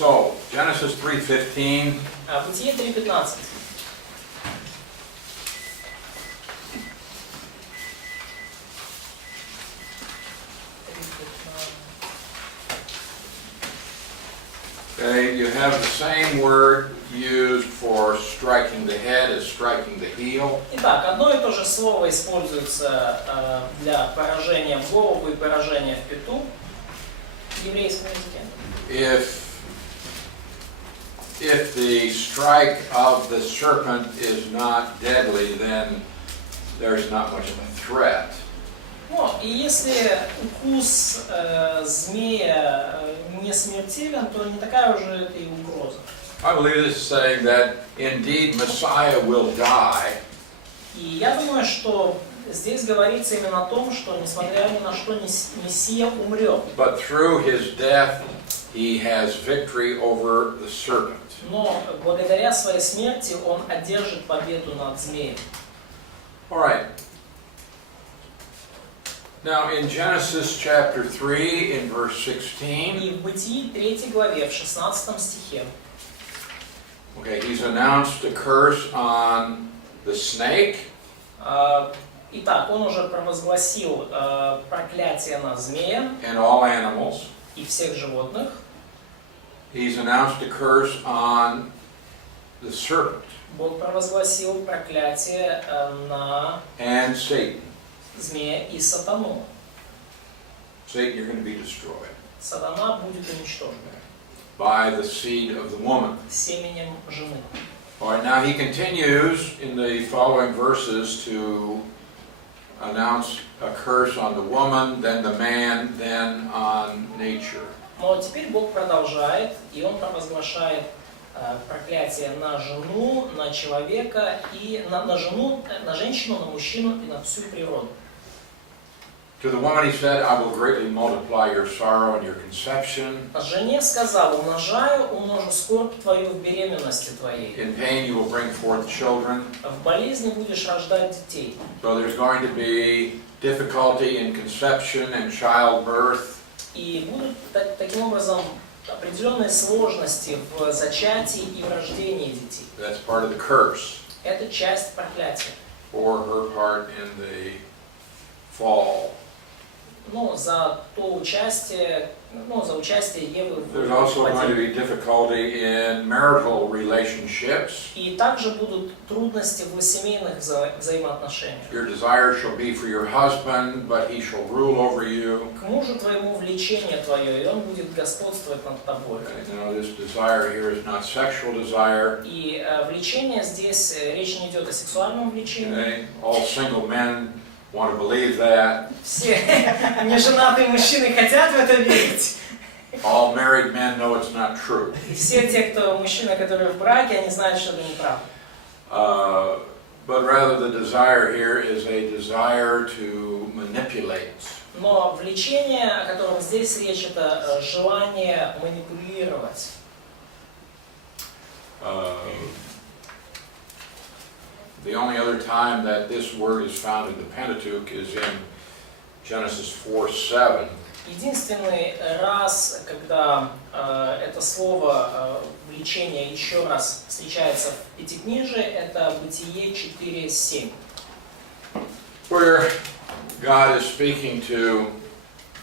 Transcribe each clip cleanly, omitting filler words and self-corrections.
So, Genesis 3:15. Бытие 3:15. Okay, you have the same word used for striking the head as striking the heel. Итак, одно и то же слово используется для поражения в голову и поражения в пяту в еврейском языке. If the strike of the serpent is not deadly, then there's not much of a threat. Ну, и если укус змея не смертелен, то не такая уже это и угроза. I believe this is saying that indeed Messiah will die. И я думаю, что здесь говорится именно о том, что несмотря ни на что Мессия умрет. But through his death, he has victory over the serpent. Но благодаря своей смерти он одержит победу над змеем. All right. Now in Genesis chapter 3 in verse 16. И в Бытии 3 главе в 16 стихе. Okay, he's announced a curse on the snake. Итак, он уже провозгласил проклятие на змея And all animals. и всех животных. He's announced a curse on the serpent. Бог провозгласил проклятие на And Satan. змея и сатану. Satan, you're going to be destroyed. Сатана будет уничтожен By the seed of the woman. семенем жены. All right, now he continues in the following verses to announce a curse on the woman, then the man, then on nature. Но теперь Бог продолжает, и Он провозглашает проклятие на жену, на человека, и на жену, на женщину, на мужчину и на всю природу. To the woman he said, I will greatly multiply your sorrow and your conception. Жене сказал: умножу скорбь твою в беременности твоей. In pain you will bring forth children. В болезни будешь рождать детей. So there's going to be difficulty in conception and childbirth. И будут таким образом определенные сложности в зачатии и в рождении детей. That's part of the curse. Это часть проклятия. For her part in the fall. Ну, за участие Евы в There's also going to падении. be difficulty in marital relationships. И также будут трудности в семейных взаимоотношениях. Your desire shall be for your husband, but he shall rule over you. К мужу твоему влечение твое, и он будет господствовать над тобой. Okay, now this desire here is not sexual desire. И влечение здесь, речь не идет о сексуальном влечении. Okay? All single men want to believe that. Все неженатые мужчины хотят в это верить. All married men know it's not true. И все те, мужчины, которые в браке, они знают, что это неправда. But rather the desire here is a desire to manipulate. Но влечение, о котором здесь речь, это желание манипулировать. The only other time that this word is found in the Pentateuch is in Genesis 4:7. Единственный раз, когда это слово влечение еще раз встречается в Пятикнижии, это Бытие 4:7. Where God is speaking to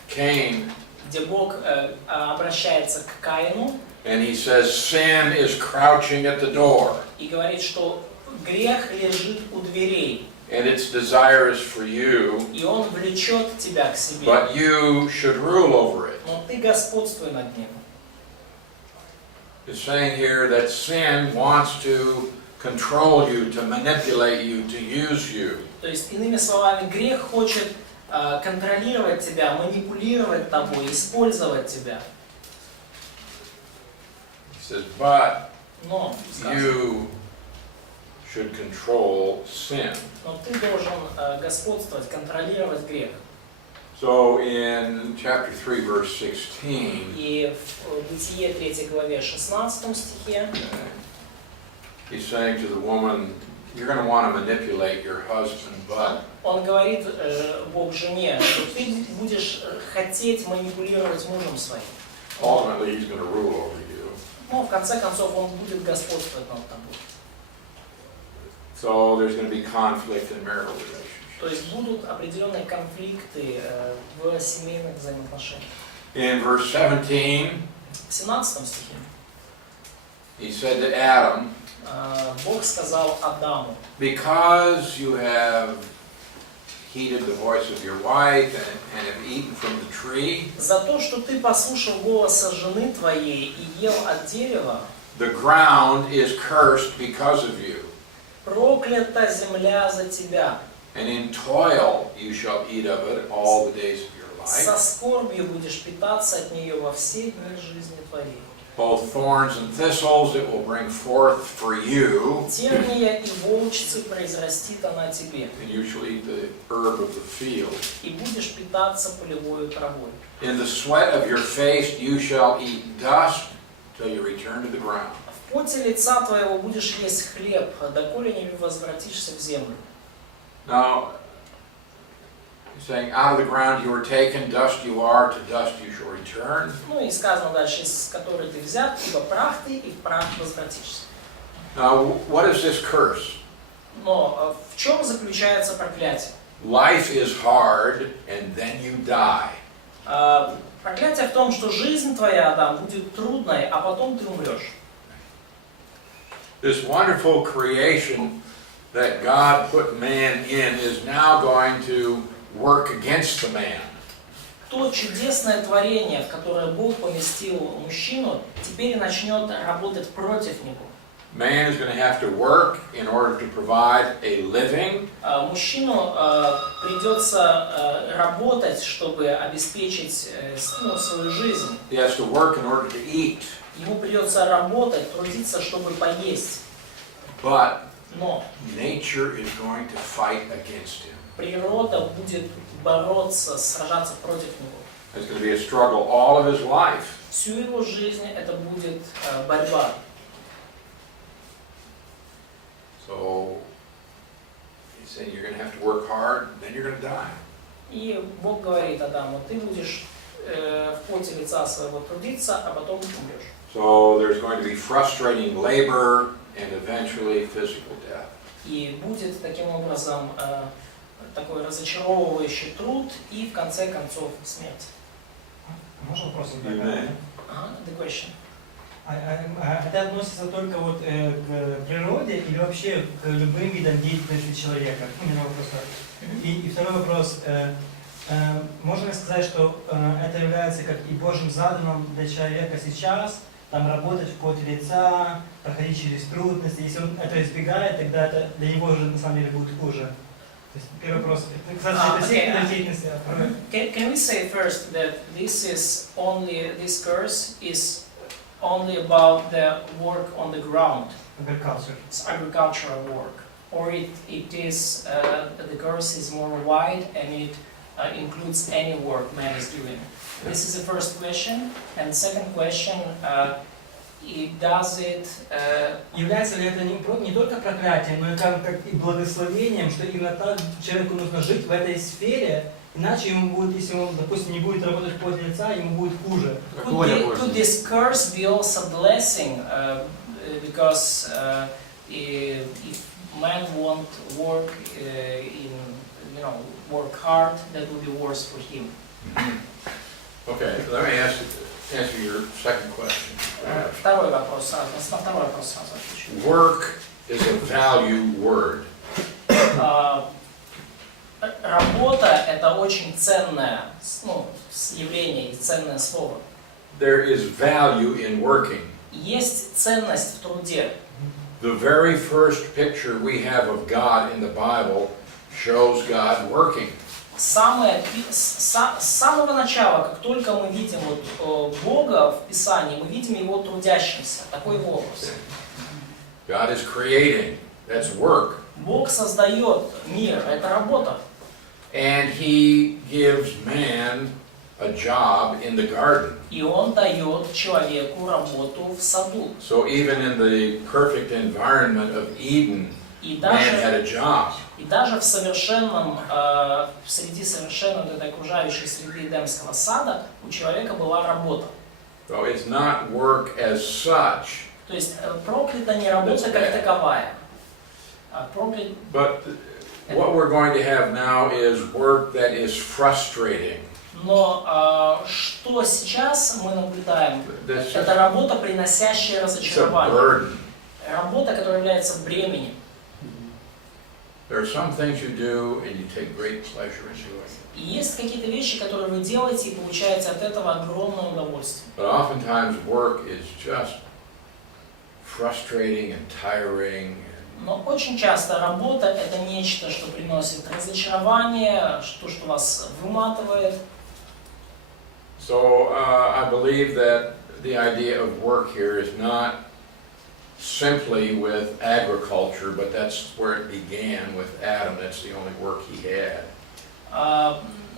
Cain, где Бог обращается к Каину and he says, sin is crouching at the door, и говорит, что грех лежит у дверей, and its desire is for you, и он влечет тебя к себе, but you should rule over it. но ты господствуй над ним. It's saying here that sin wants to control you, to manipulate you, to use you. То есть, иными словами, грех хочет контролировать тебя, манипулировать тобой, использовать тебя. He says, but Но, you should control sin. но ты должен господствовать, контролировать грех. So in chapter 3, verse 16, И в Бытие 3 главе 16 стихе he's saying to the woman, you're going to want to manipulate your husband, but он говорит Бог жене, что ты будешь хотеть манипулировать мужем своим. ultimately he's going to rule over you. но в конце концов он будет господствовать над тобой. So there's going to be conflict in marital relationships. То есть будут определенные конфликты в семейных взаимоотношениях. In verse 17, В 17 стихе he said to Adam, Бог сказал Адаму: because you have heeded the voice of your wife and have eaten from the tree, за то, что ты послушал голоса жены твоей и ел от дерева, the ground is cursed because of you. проклята земля за тебя. And in toil you shall eat of it all the days of your Со life. скорбью будешь питаться от нее во все дни жизни твоей. Both thorns and thistles it will bring forth for you, Терния и волчцы произрастит она тебе, and you shall eat the herb of the field. и будешь питаться полевой травой. In the sweat of your face you shall eat dust till you return to the ground. В поте лица твоего будешь есть хлеб, доколе не возвратишься в землю. Now, he's saying, out of the ground you were taken, dust you are, to dust you shall return. Ну и сказано дальше, из которой ты взят, ибо прах ты, и в прах возвратишься. Now, what is this curse? Но в чем заключается проклятие? Life is hard, and then you die. Проклятие в том, что жизнь твоя, Адам, будет трудной, а потом ты умрешь. This wonderful creation that God put man in is now going to work against the man. То чудесное творение, в которое Бог поместил мужчину, теперь начнет работать против него. Man is going to have to work in order to provide a living. Мужчину придется работать, чтобы обеспечить свою жизнь. He has to work in order to eat. Ему придется работать, трудиться, чтобы поесть. But Но nature is going to fight against him. природа будет бороться, сражаться против него. It's going to be a struggle all of his life. Всю его жизнь это будет борьба. So he's saying you're going to have to work hard, then you're going to die. И Бог говорит Адаму: ты будешь в поте лица своего трудиться, а потом умрешь. So there's going to be frustrating labor and eventually physical death. И будет таким образом такой разочаровывающий труд и в конце концов смерть. Можно вопрос? Amen. The question. Это относится только вот к природе или вообще к любым видам деятельности человека? Первый вопрос. И второй вопрос. Можно ли сказать, что это является как и Божьим заданым для человека сейчас, там работать в поте лица, проходить через трудности? Если он это избегает, тогда это для него же на самом деле будет хуже. То есть первый вопрос. Это сектор деятельности. Can we say first that this curse is only about the work on the ground? Agriculture. It's agricultural work, or it is the curse is more wide and it includes any work man is doing. This is the first question, and second question, является ли это не только проклятием, но и как и благословением, что именно так человеку нужно жить в этой сфере, иначе ему будет, если он, допустим, не будет работать в поте лица, ему будет хуже. Could this curse be also blessing, because if man won't work work hard, that will be worse for him. Okay, let me answer your second question. Второй вопрос сразу. На второй вопрос сразу отвечу. Work is a value word. Работа – это очень ценное явление и ценное слово. There is value in working. Есть ценность в труде. The very first picture we have of God in the Bible shows God working. С самого начала, как только мы видим Бога в Писании, мы видим Его трудящимся. Такой его образ. God is creating. That's work. Бог создает мир. Это работа. And He gives man a job in the garden. И Он дает человеку работу в саду. So even in the perfect environment of Eden, man had a job. И даже в совершенном, среди совершенной окружающей среды Эдемского сада у человека была работа. So it's not work as such, То есть проклята не работа как таковая. but what we're going to have now is work that is frustrating. Но что сейчас мы наблюдаем, That's это работа, приносящая it's a разочарование. burden. Работа, которая является бременем. There are some things you do and you take great pleasure in doing. И есть какие-то вещи, которые вы делаете и получаете от этого огромное удовольствие. But oftentimes work is just frustrating and tiring. Но очень часто работа — это нечто, что приносит разочарование, то, что вас выматывает. So I believe that the idea of work here is not simply with agriculture, but that's where it began with Adam. That's the only work he had.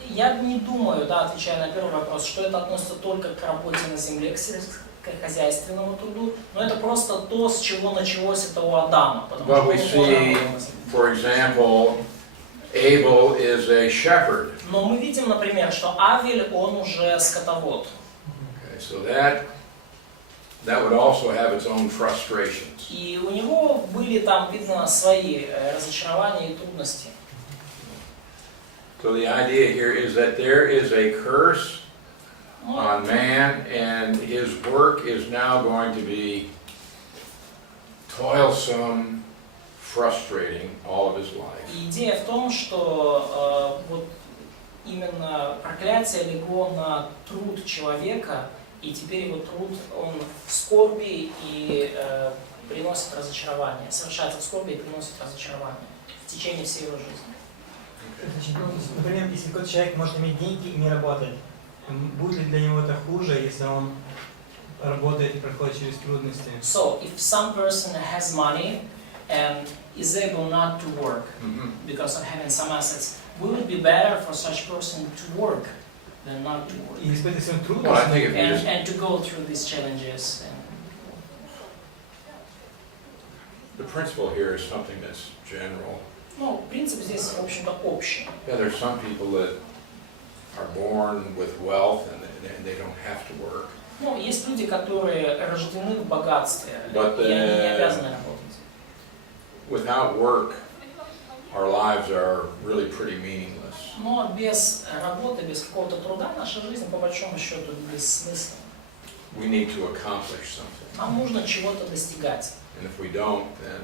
Я не думаю, да, отвечая на первый вопрос, что это относится только к работе на земле, к сельскохозяйственному труду, но это просто то, с чего началось это у Адама. Потому But we что он see, работал на земле. for example, Abel is a shepherd. Но мы видим, например, что Авель, он уже скотовод. Okay, so that would also have its own frustrations. И у него были там, видно, свои разочарования и трудности. So the idea here is that there is a curse on man, and his work is now going to be toilsome, frustrating all of his life. И идея в том, что вот именно проклятие легло на труд человека, и теперь его труд, он в скорби и приносит разочарование, совершается в скорби и приносит разочарование в течение всей его жизни. Значит, например, если какой-то человек может иметь деньги и не работать, будет ли для него это хуже, если он работает и проходит через трудности? So, if some person has money and is able not to work because of having some assets, will it be better for such person to work than not to work? И испытывать свои Well, I think трудности, if you And to go through these challenges. the principle here is something that's general. Ну, принцип здесь, в общем-то, общий. Yeah, there's some people that are born with wealth and they don't have to work. Ну, есть люди, которые рождены в богатстве, But, и они не обязаны работать. Without work, our lives are really pretty meaningless. Но без работы, без какого-то труда наша жизнь, по большому счету, бессмысленна. We need to accomplish something. Нам нужно чего-то достигать. And if we don't, then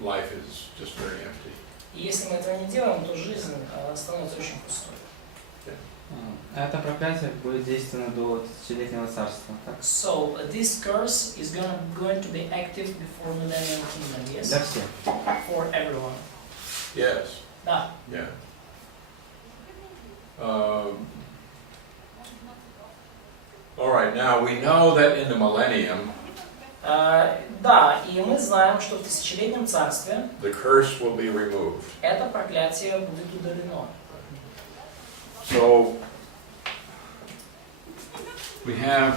life is just very empty. И если мы этого не делаем, то жизнь становится очень пустой. Это проклятие будет действенно до тысячелетнего царства, так? So this curse is going to be active before millennial kingdom, yes? Для всех. For everyone. Yes. Да. Yeah. All right. Now we know that in the millennium, Да, и мы знаем, что в тысячелетнем царстве the curse will be removed. это проклятие будет удалено. So we have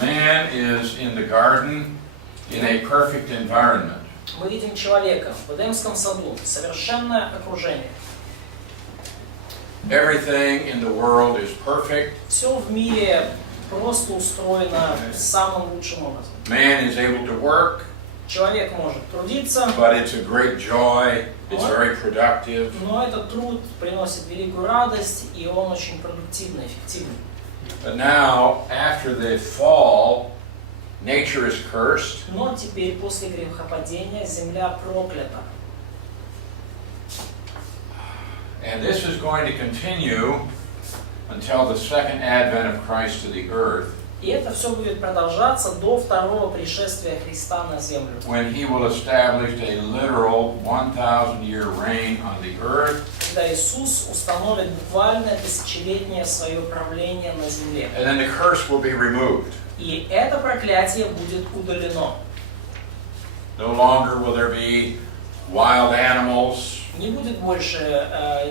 man is in the garden in a perfect environment. Мы видим человека в Эдемском саду, совершенное окружение. Everything in the world is perfect. Все в мире просто устроено самым лучшим образом. Man is able to work, Человек может трудиться, but it's a great joy. It's very productive. но этот труд приносит великую радость, и он очень продуктивный, эффективный. But now, after the fall, nature is cursed. Но теперь, после грехопадения, земля проклята. And this is going to continue until the second advent of Christ to the earth, И это все будет продолжаться до второго пришествия Христа на землю. when he will establish a literal 1,000-year reign on the earth. Когда Иисус установит буквальное тысячелетнее свое правление на земле. And then the curse will be removed. И это проклятие будет удалено. No longer will there be wild animals, Не будет больше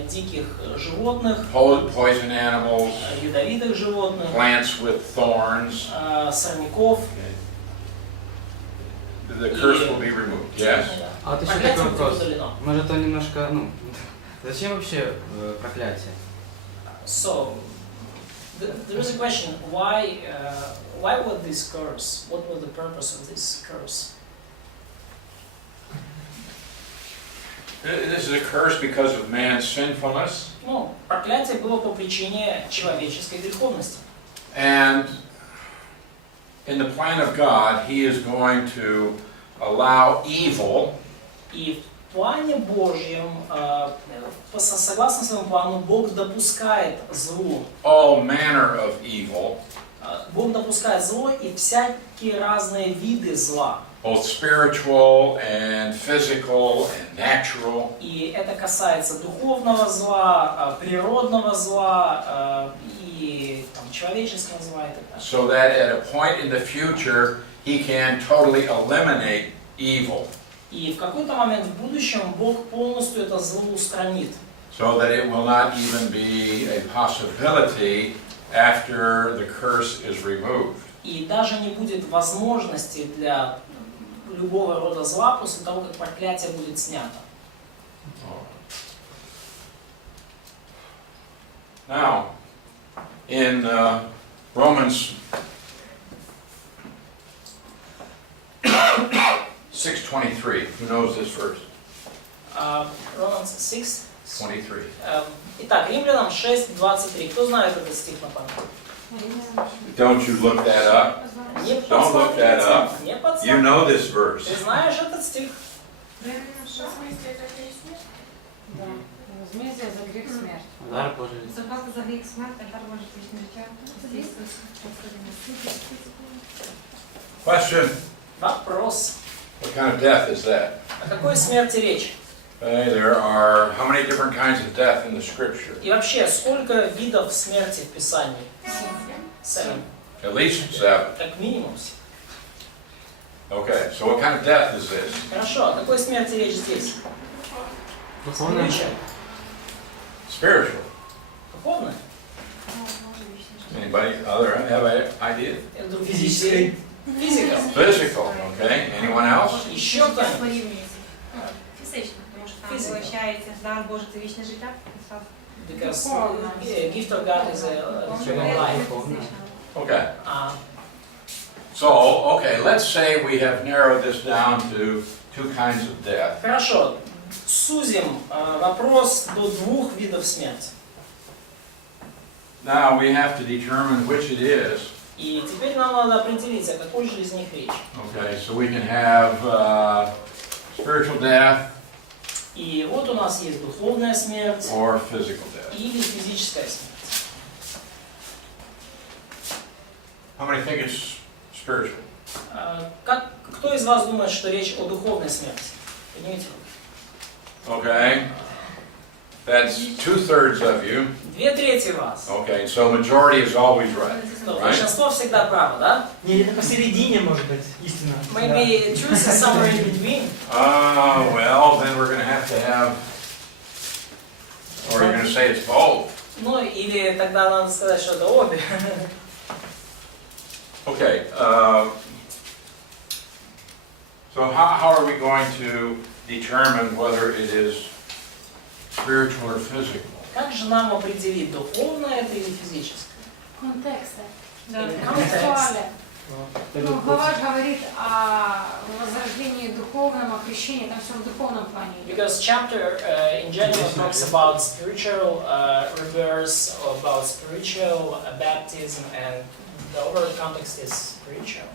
диких животных, poison animals, ядовитых животных, plants with thorns. сорняков. The curse will be removed. Yes? А вот еще Проклятие такой будет вопрос. удалено. Может, он немножко, зачем вообще проклятие? So, There is a question, why was this curse? What was the purpose of this curse? This is a curse because of man's sinfulness. Ну, проклятие было по причине человеческой греховности. And in the plan of God, He is going to allow evil. И в плане Божьем, согласно своему плану, Бог допускает зло. All manner of evil. Бог допускает зло и всякие разные виды зла. Both spiritual and physical and natural. И это касается духовного зла, природного зла и там, человеческого зла и так далее. So that at a point in the future, He can totally eliminate evil. И в какой-то момент в будущем Бог полностью это зло устранит. So that it will not even be a possibility after the curse is removed. И даже не будет возможности для любого рода зла после того, как проклятие будет снято. Now, in Romans 6:23, who knows this verse? Romans 6. 23. Итак, Римлянам 6:23. Кто знает этот стих на память? Don't you look that up? Не Don't look that up. Не You подсмотрите. know this verse. Ты знаешь этот стих? Да. Возмездие за грех смерть. Дар Божий. Заплата за грех смерть, а дар Божий вічне життя. Question. Вопрос. What kind of death is that? О какой смерти речь? Okay, there are how many different kinds of death in the scripture? И вообще, сколько видов смерти в Писании? 7. At least 7. Как минимум. Okay, so what kind of death is this? Хорошо, о какой смерти речь здесь? Духовная. Spiritual. Духовная? Anybody other have an idea? Я думаю, физической. Физика. Physical, okay. Anyone else? Еще кто-нибудь? Фізично, тому що там Фізика. вилучається дар Божий це вічне життя. Because gift of God is a eternal life. Okay. А, So, okay, let's say we have narrowed this down to 2 kinds of death. Хорошо, сузим вопрос до 2 видов смерти. Now we have to determine which it is. И теперь нам надо определить, о какой же из них речь. Okay, so we can have spiritual death И вот у нас есть духовная смерть or physical death. или физическая смерть. How many think it's spiritual? Кто из вас думает, что речь о духовной смерти? Поднимите руку. Okay, that's 2/3 of you. 2/3 вас. Okay, so majority is always right. Что, большинство всегда право, да? Не, где-то посередине, может быть, истина. Maybe truth is somewhere in between. Well, then we're going to have, or you're going to say it's both. Ну, или тогда надо сказать, что это обе. Okay, so how are we going to determine whether it is spiritual or physical? Как же нам определить, духовное это или физическое? Контексты. Да. Контекстуале. Ну, глава же говорит о возрождении духовном, о крещении, там все в духовном плане. Because chapter in general talks about spiritual rebirth, about spiritual baptism, and the overall context is spiritual.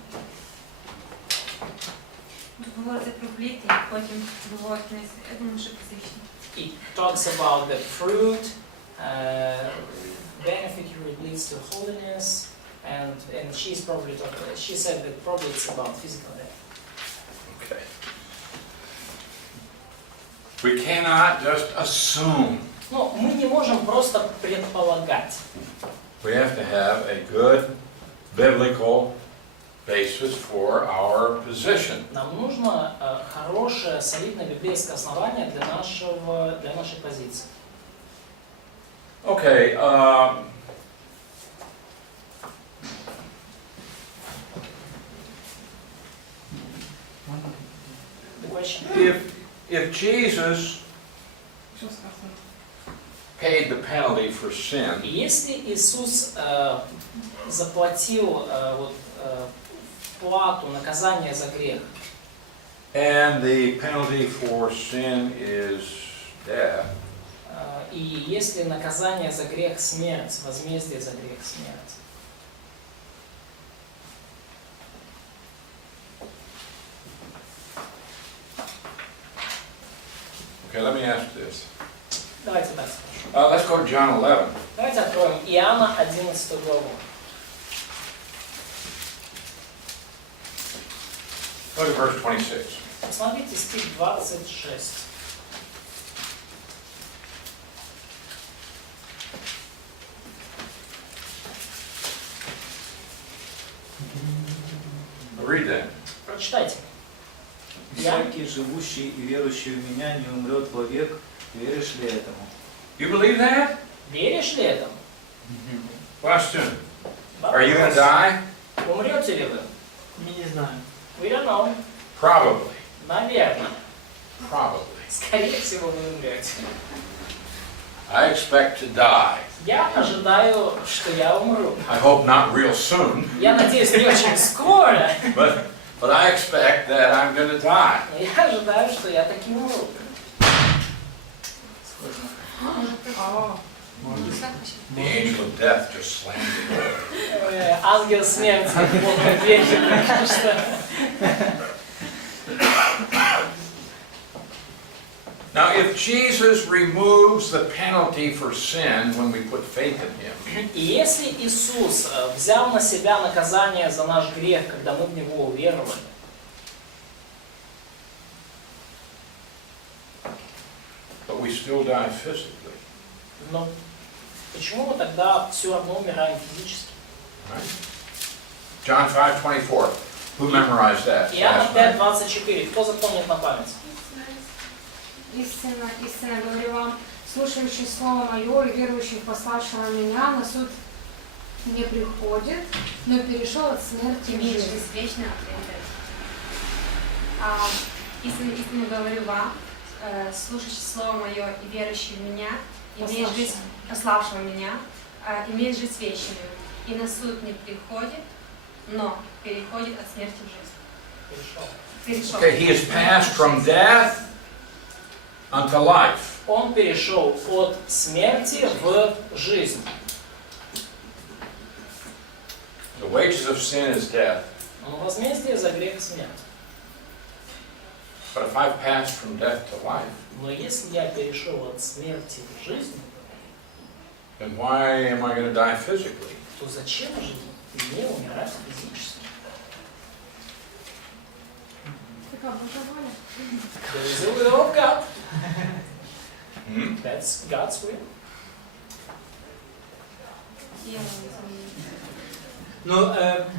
Тут говориться про плід, і потім говорить, я думаю, що фізично. It talks about the fruit, benefit it leads to holiness, and she said that probably it's about physical death. Okay. We cannot just assume. Но мы не можем просто предполагать. We have to have a good biblical basis for our position. Нам нужно хорошее, солидное библейское основание для нашей позиции. Okay, The question. if Jesus paid the penalty for sin, Если Иисус заплатил плату, наказание за грех, and the penalty for sin is death, и если наказание за грех смерть, возмездие за грех смерть, okay, let me ask this. давайте так спрошу. Let's go to John 11. Давайте откроем Иоанна 11 главу. Look at verse 26. Посмотрите стих 26. Read that. Прочитайте. Всякий, живущий и верующий в Меня, не умрет вовек. Веришь ли этому? You believe that? Веришь ли этому? Question. Are you going to die? Умрете ли вы? Мы не знаем. We don't know. Probably. Наверное. Probably. Скорее всего, вы умрете. I expect to die. Я ожидаю, что я умру. I hope not real soon, Я надеюсь, не очень скоро. but I expect that I'm going to die. Но я ожидаю, что я таки умру. The angel of death just slammed the door. Ангел смерти хлопнул дверь, потому что... Now, if Jesus removes the penalty for sin when we put faith in Him, И если Иисус взял на себя наказание за наш грех, когда мы в Него уверовали, but we still die physically, но почему мы тогда все равно умираем физически? right? John 5:24. Who memorized that? Иоанна last night? 5:24. Кто запомнит на память? Истинно, истинно говорю вам, слушающий Слово Мое и верующий в пославшего Меня на суд не приходит, но перешел от смерти в жизнь. Вечно истинно, истинно говорю вам, слушающий Слово Мое и верующий в Меня, имеет жизнь, пославшего Меня, имеет жизнь вечную, и на суд не приходит, но переходит от смерти в жизнь. Перешел. Okay, he has passed from death unto life. Он перешел от смерти в жизнь. The wages of sin is death. Но возмездие за грех смерть. But if I've passed from death to life, Но если я перешел от смерти в жизнь, then why am I going to die physically? то зачем же мне умирать физически? Такая Божья воля. There is a will of God. Hmm? That's God's will. Но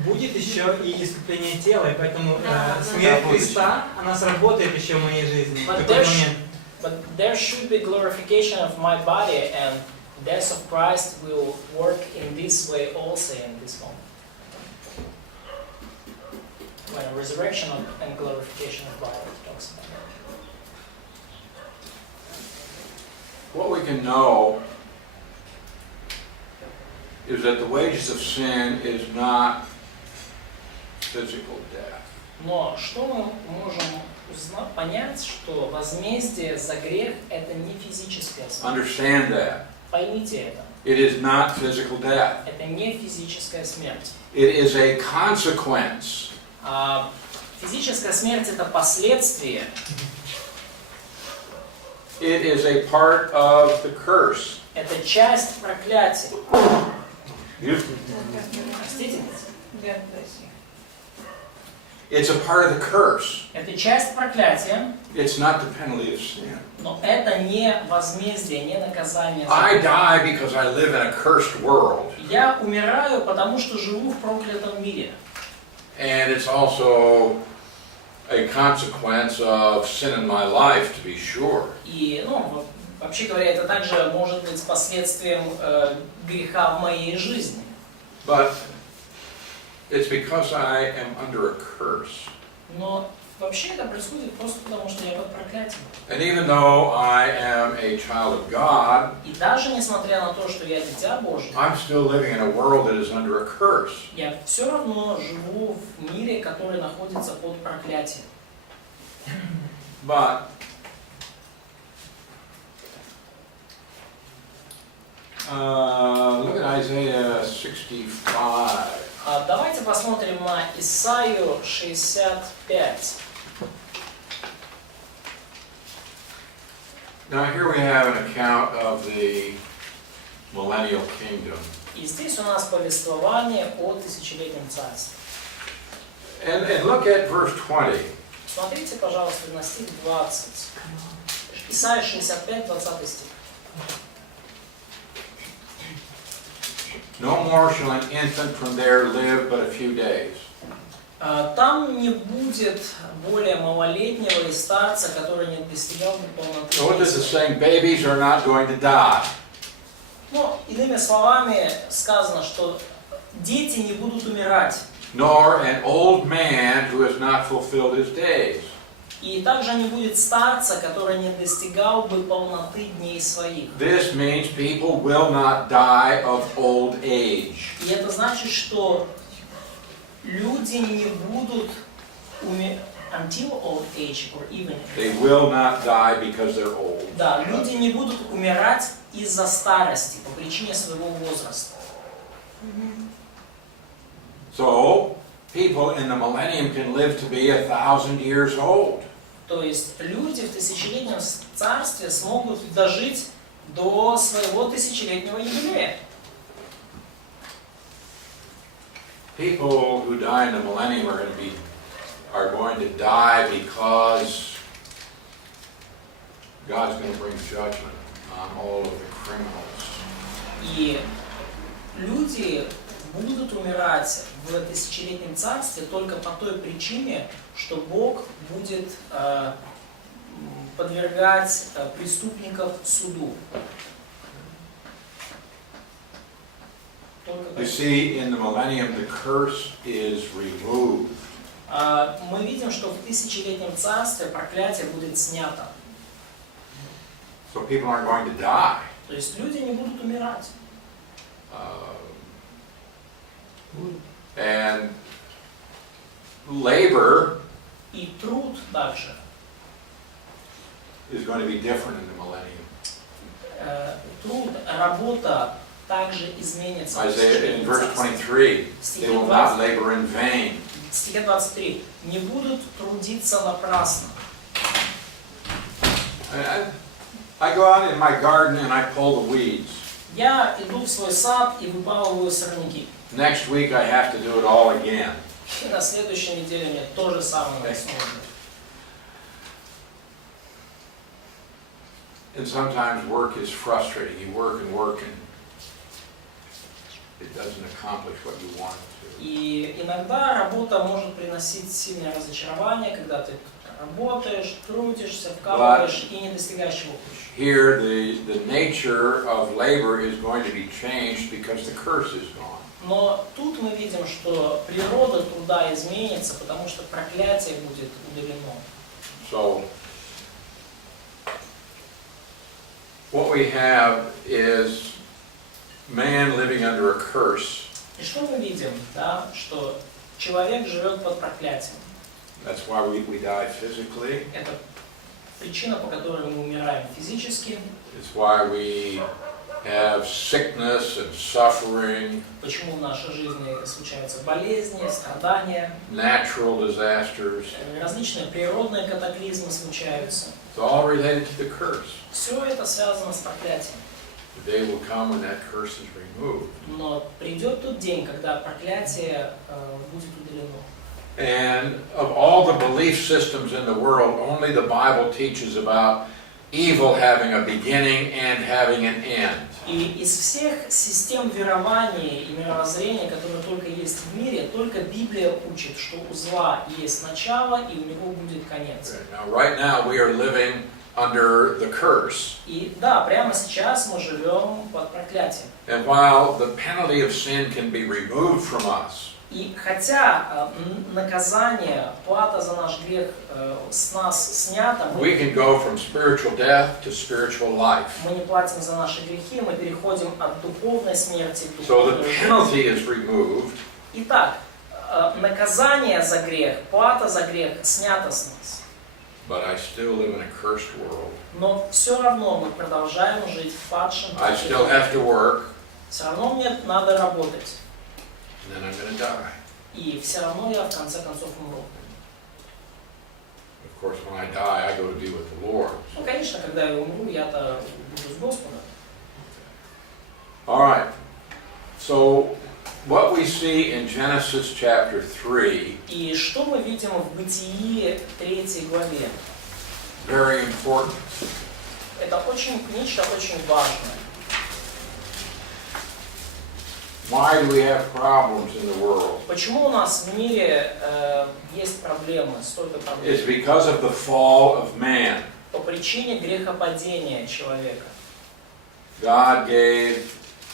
будет еще и искупление тела, и поэтому Да, смерть да. Христа, она сработает еще в моей жизни. В But какой-то момент. there should be glorification of my body, and death of Christ will work in this way also in this moment. When resurrection and glorification of body talks about that. What we can know is that the wages of sin is not physical death. Но что мы можем понять, что возмездие за грех – это не физическая смерть. Understand that. Поймите это. It is not physical death. Это не физическая смерть. It is a consequence. Физическая смерть – это последствие. It is a part of the curse. Это часть проклятия. Простите? It's a part of the curse. Это часть проклятия, It's not the penalty of sin. но это не возмездие, не наказание. за I грех. die because I live in a cursed world. Я умираю, потому что живу в проклятом мире. And it's also a consequence of sin in my life, to be sure. И, вообще говоря, это также может быть последствием греха в моей жизни. But it's because I am under a curse. Но Вообще это происходит просто потому, что я под проклятием. And even though I am a child of God, И даже несмотря на то, что я дитя Божье, I'm still living in a world that is under a curse. я все равно живу в мире, который находится под проклятием. But look at Isaiah 65. Давайте посмотрим на Исаию 65. Now here we have an account of the millennial kingdom. И здесь у нас повествование о тысячелетнем царстве. And look at verse 20. Смотрите, пожалуйста, на стих 20. Исайя 65, 20 стих. No more shall an infant from there live but a few days. Там не будет более малолетнего и старца, который не достигал бы полноты. So what this is saying, babies are not going to die. Ну, иными словами сказано, что дети не будут умирать. Nor an old man who has not fulfilled his days. И также не будет старца, который не достигал бы полноты дней своих. This means people will not die of old age. И это значит, что люди не будут умирать until old age or even. They will not die because they're old. Да, люди не будут умирать из-за старости, по причине своего возраста. So people in the millennium can live to be 1,000 years old. То есть люди в тысячелетнем царстве смогут дожить до своего тысячелетнего юбилея. People who die in the millennium are going to die because God's going to bring judgment on all of the criminals. И люди будут умирать в тысячелетнем царстве только по той причине, что Бог будет подвергать преступников суду. You see, in the millennium, the curse is removed. Мы видим, что в тысячелетнем царстве проклятие будет снято. So people aren't going to die. То есть люди не будут умирать. And labor И труд также. is going to be different in the millennium. Труд, работа также изменится. Isaiah in verse 23, they will not labor in vain. В стихе 23. Не будут трудиться напрасно. I go out in my garden and I pull the weeds. Я иду в свой сад и выпалываю сорняки. Next week I have to do it all again. И на следующей неделе мне то же самое надо снова делать. And sometimes work is frustrating. You work and it doesn't accomplish what you want it to. И иногда работа может приносить сильное разочарование, когда ты работаешь, трудишься, вкалываешь и не достигаешь чего хочешь. Here the nature of labor is going to be changed because the curse is gone. Но тут мы видим, что природа труда изменится, потому что проклятие будет удалено. So what we have is man living under a curse. И что мы видим? Да? Что человек живет под проклятием. That's why we die physically. Это причина, по которой мы умираем физически. It's why we have sickness and suffering, Почему в нашей жизни случаются болезни, страдания, natural disasters. различные природные катаклизмы случаются. It's all related to the curse. Все это связано с проклятием. The day will come when that curse is removed. Но придет тот день, когда проклятие будет удалено. And of all the belief systems in the world, only the Bible teaches about evil having a beginning and having an end. И из всех систем верования и мировоззрения, которые только есть в мире, только Библия учит, что у зла есть начало и у него будет конец. Right now we are living under the curse. И да, прямо сейчас мы живем под проклятием. And while the penalty of sin can be removed from us, И хотя наказание, плата за наш грех с нас снята, we can go from spiritual death to spiritual life. мы не платим за наши грехи, мы переходим от духовной смерти к So the духовной. penalty is removed, Итак, наказание за грех, плата за грех снята с нас. but I still live in a cursed world. Но все равно мы продолжаем жить в падшем I still мире. have to work, Все равно мне надо работать. and then I'm going to die. И все равно я в конце концов умру. Of course, when I die, I go to be with the Lord. Ну, конечно, когда я умру, я-то буду с Господом. All right. So, what we see in Genesis chapter 3, И что мы видим в Бытии 3 главе? very important. Это нечто очень важное. Why do we have problems in the world? Почему у нас в мире есть проблемы, столько проблем? It's because of the fall of man. По причине грехопадения человека. God gave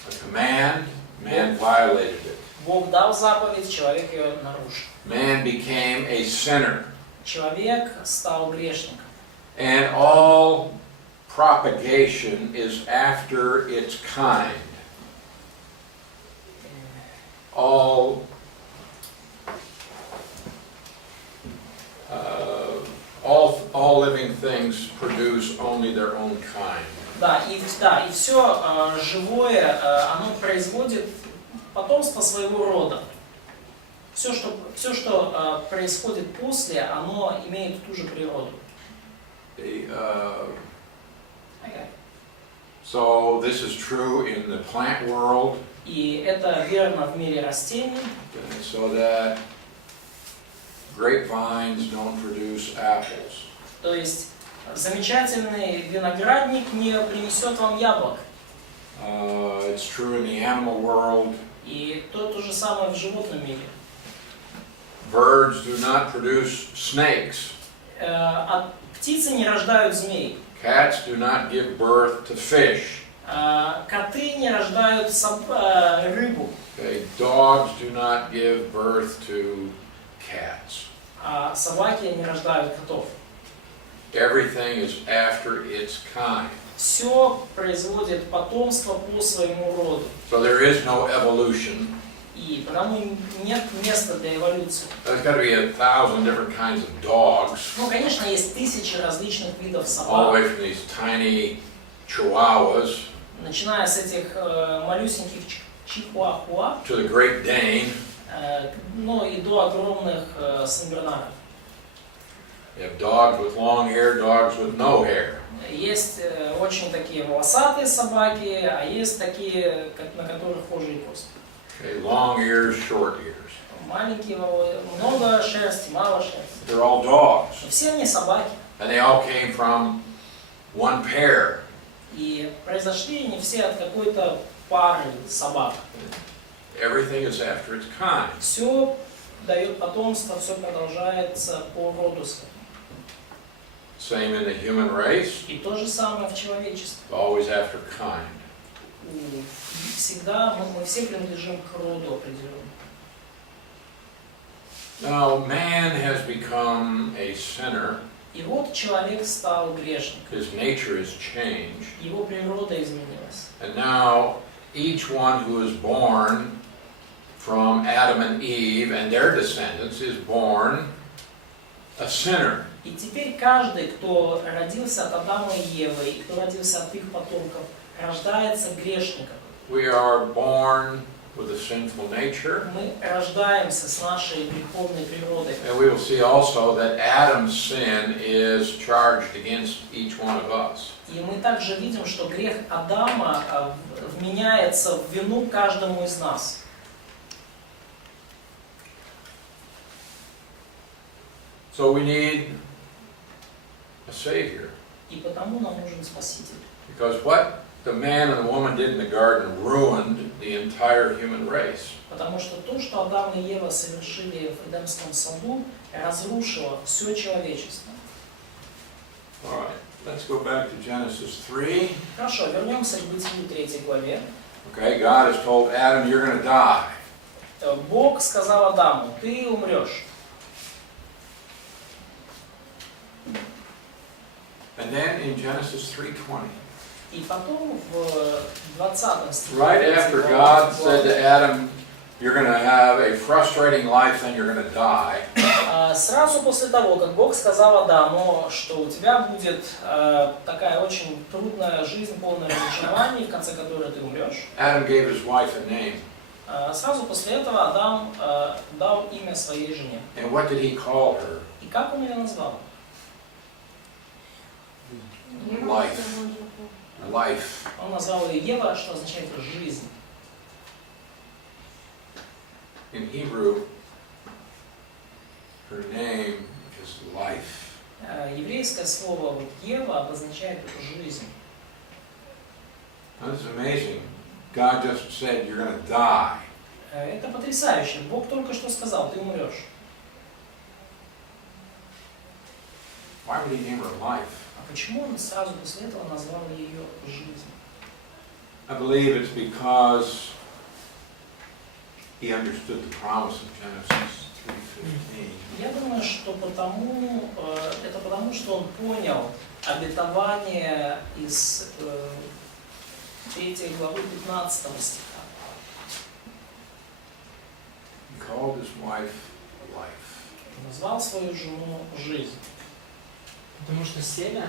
a command, man violated it. Бог дал заповедь, человек ее нарушил. Man became a sinner. Человек стал грешником. And all propagation is after its kind. All living things produce only their own kind. Да, и все живое, оно производит потомство своего рода. Все, что происходит после, оно имеет ту же природу. So this is true in the plant world. И это верно в мире растений. So that grapevines don't produce apples. То есть замечательный виноградник не принесет вам яблок. It's true in the animal world. И то же самое в животном мире. Birds do not produce snakes. Птицы не рождают змей. Cats do not give birth to fish. Коты не рождают рыбу. Okay. Dogs do not give birth to cats. А собаки не рождают котов. Everything is after its kind. Все производит потомство по своему роду. So there is no evolution. И потому нет места для эволюции. There's got to be 1,000 different kinds of dogs. Ну, конечно, есть тысячи различных видов All the собак. way from these tiny chihuahuas Начиная с этих малюсеньких чихуахуа, to the Great Dane. ну и до огромных сенбернаров. You have dogs with long hair, dogs with no hair. Есть очень такие волосатые собаки, а есть такие, на которых кожа и кость. Okay, long ears, short ears. Маленькие, много шерсти, мало шерсти. They're all dogs. Но все они собаки. And they all came from one pair. И произошли они все от какой-то пары собак. Everything is after its kind. Все дает потомство, все продолжается по роду своему. Same in the human race, И то же самое в человечестве. always after kind. И всегда мы все принадлежим к роду определенному. Now, man has become a sinner. И вот человек стал грешником. His nature has changed. Его природа изменилась. And now, each one who is born from Adam and Eve and their descendants is born a sinner. И теперь каждый, кто родился от Адама и Евы, и кто родился от их потомков, рождается грешником. We are born with a sinful nature. Мы рождаемся с нашей греховной природой. And we will see also that Adam's sin is charged against each one of us. И мы также видим, что грех Адама вменяется в вину каждому из нас. So we need a Savior. И потому нам нужен Спаситель. Because what the man and the woman did in the garden ruined the entire human race. Потому что то, что Адам и Ева совершили в Эдемском саду, разрушило все человечество. All right, let's go back to Genesis 3. Хорошо, вернемся к Бытию 3 главе. Okay, God has told Adam, you're going to die. Бог сказал Адаму, ты умрешь. And then in Genesis 3:20, И потом в 20 стихе, right after God said to Adam, you're going to have a frustrating life, then you're going to die. сразу после того, как Бог сказал Адаму, что у тебя будет такая очень трудная жизнь, полная разочарований, в конце которой ты умрешь, Adam gave his wife a name. сразу после этого Адам дал имя своей жене. And what did he call her? И как он ее назвал? Life. Life. Он назвал ее Ева, что означает жизнь. In Hebrew, her name is life. Еврейское слово вот Ева обозначает жизнь. Now, this is amazing. God just said you're going to die. Это потрясающе. Бог только что сказал, ты умрешь. Why would he name her life? А почему он сразу после этого назвал ее жизнь? I believe it's because he understood the promise of Genesis 3:15. Я думаю, что это потому, что он понял обетование из 3 главы 15 стиха. He called his wife life. Назвал свою жену жизнь. Потому что семя,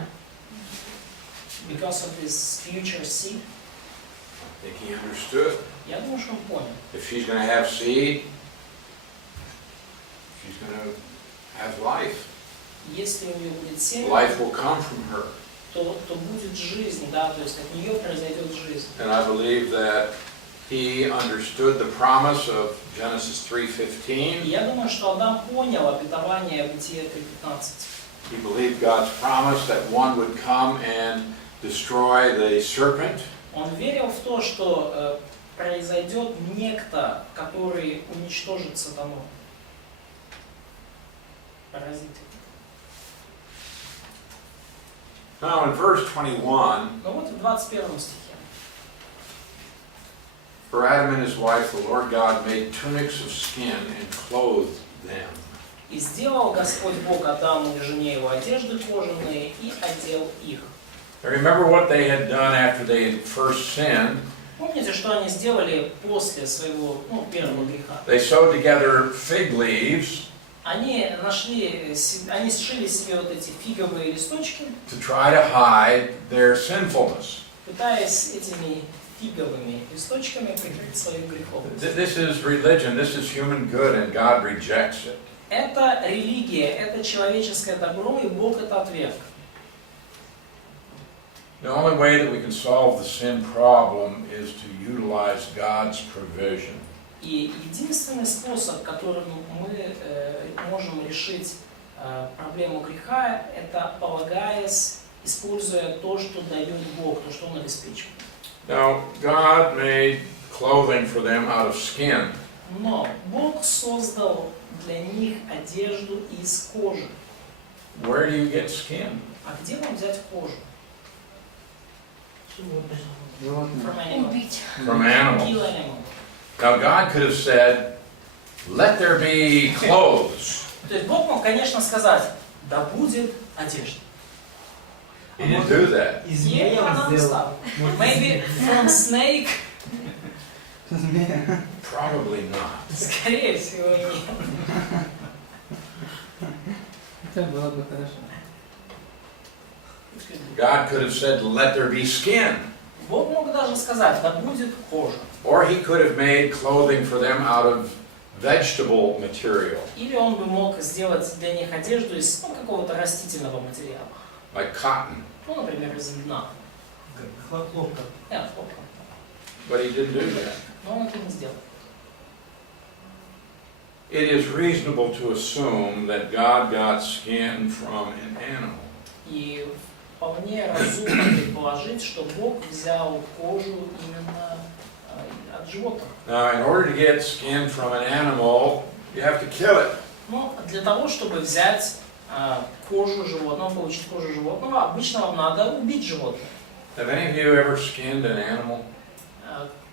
Because of his future seed. I think he understood. Я думаю, что он понял. If she's going to have seed, she's going to have life. Если у нее будет семя, Life will come from her. то будет жизнь, да, то есть от нее произойдет жизнь. And I believe that he understood the promise of Genesis 3:15. И я думаю, что Адам понял обетование Бытия 3:15. He believed God's promise that one would come and destroy the serpent. Он верил в то, что произойдет некто, который уничтожит сатану. Паразит. Now in verse 21, Ну вот в 21 стихе. for Adam and his wife, the Lord God made tunics of skin and clothed them. «И сделал Господь Бог Адаму и жене его одежды кожаные и одел их». Now remember what they had done after they had first sinned. Помните, что они сделали после своего первого греха? They sewed together fig leaves Они сшили себе вот эти фиговые листочки, to try to hide their sinfulness. пытаясь этими фиговыми листочками прикрыть свою греховность. This is religion, this is human good, and God rejects it. Это религия, это человеческое добро, и Бог это отверг. The only way that we can solve the sin problem is to utilize God's provision. И единственный способ, которым мы можем решить проблему греха, это полагаясь, используя то, что дает Бог, то, что Он обеспечивает. Now, God made clothing for them out of skin. Но Бог создал для них одежду из кожи. Where do you get skin? А где нам взять кожу? Животные. From animal. Убить. From animals. Kill animal. Now, God could have said, let there be clothes. То есть Бог мог, конечно, сказать, да будет одежда. He didn't do that. из И змея он она сделал. стала. Maybe from snake. Змея. Probably not. Скорее всего, нет. Это было бы хорошо. God could have said, let there be skin. Бог мог даже сказать, да будет кожа. Or he could have made clothing for them out of vegetable material, Или он бы мог сделать для них одежду из какого-то растительного материала. like cotton. Ну, например, из льна. Хлопка. Хлопка. But he didn't do that. Но он это не сделал. It is reasonable to assume that God got skin from an animal. И вполне разумно предположить, что Бог взял кожу именно от животных. Now, in order to get skin from an animal, you have to kill it. Но для того, чтобы взять кожу животного, получить кожу животного, обычно вам надо убить животное. Have any of you ever skinned an animal?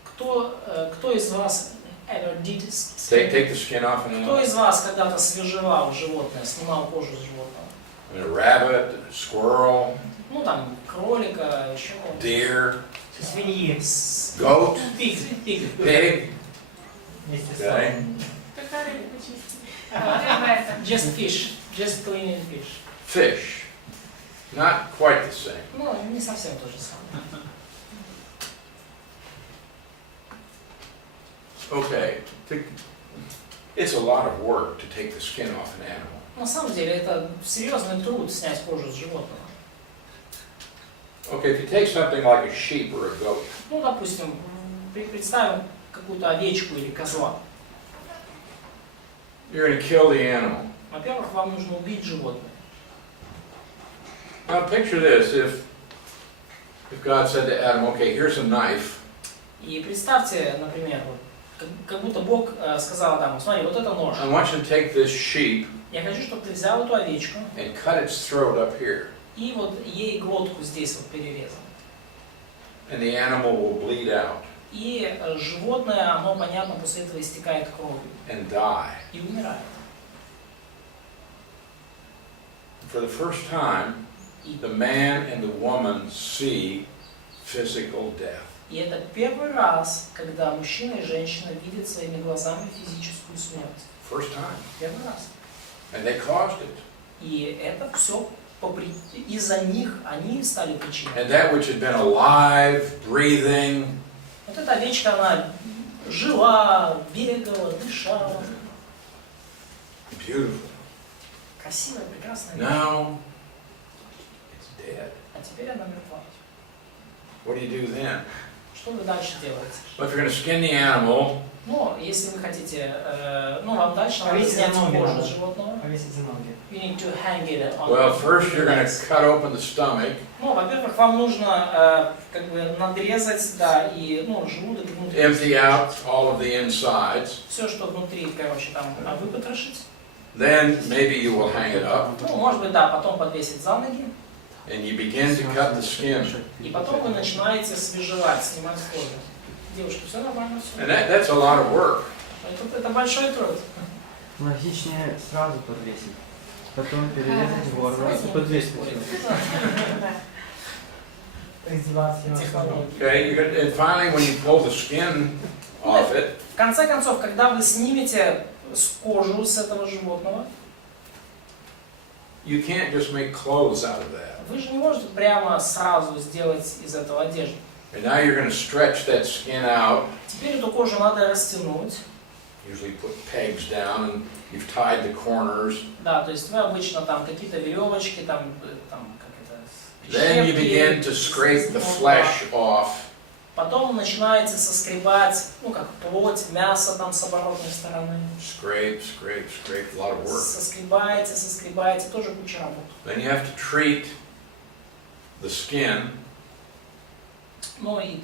Кто из вас ever did Take the skin off an Кто animal? из вас когда-то свежевал животное, снимал кожу с животного? And a rabbit, a squirrel, Ну там кролика, еще deer, Свиньи goat, пиг. pig. вместе с Okay. собой. Какая рыба чистить? Рыба это. Just fish, just cleaning fish. Fish. Not quite the same. Ну, не совсем то же самое. Okay. It's a lot of work to take the skin off an animal. На самом деле это серьезный труд снять кожу с животного. Okay, if you take something like a sheep or a goat, Ну, допустим, представим какую-то овечку или козла. you're going to kill the animal. Во-первых, вам нужно убить животное. Now picture this, if God said to Adam, okay, here's a knife, И представьте, например, вот, как будто Бог сказал Адаму: смотри, вот это нож. I want you to take this sheep Я хочу, чтобы ты взял эту овечку and cut its throat up here, и вот ей глотку здесь вот перерезал. and the animal will bleed out И животное, оно, понятно, после этого истекает кровью and die. и умирает. For the first time, the man and the woman see physical death. И это первый раз, когда мужчина и женщина видят своими глазами физическую смерть. First time. Первый раз. And they caused it. И это все из-за них они стали причиной. And that which had been alive, breathing, Вот эта овечка, она жила, бегала, дышала. beautiful. Красивая, прекрасная. Now, it's dead. А теперь она мертва. What do you do then? Что вы дальше делаете? Well, if you're going to skin the animal, Ну, если вы хотите, вам дальше надо Повесить снять за ноги кожу надо. с животного. Повесить за ноги. You need to hang it on well, the first you're going legs. to cut open the stomach, Ну, во-первых, вам нужно как бы надрезать, да, и, желудок внутри. empty out all of the insides. Все, что внутри, короче, там выпотрошить. Then maybe you will hang it up, Ну, может быть, да, потом подвесить за ноги. and you begin to cut the skin. И потом вы начинаете свежевать, снимать кожу. Девушки, все нормально, все. And that's a lot of work. Это большой труд. Логичнее сразу подвесить. Потом перерезать горло и подвесить. Издеваться не надо. Технологии. Okay, and finally when you pull the skin off it, В конце концов, когда вы снимете кожу с этого животного, you can't just make clothes out of that. вы же не можете прямо сразу сделать из этого одежду. And now you're going to stretch that skin out. Теперь эту кожу надо растянуть. Usually put pegs down and you've tied the corners. Да, то есть вы обычно там какие-то веревочки, там как это, Then you щепки, begin to scrape the flesh off. Потом начинаете соскребать, как плоть, мясо там с оборотной стороны. Scrape, scrape, scrape, a lot of work. Соскребаете, тоже куча работы. Then you have to treat the skin, Ну и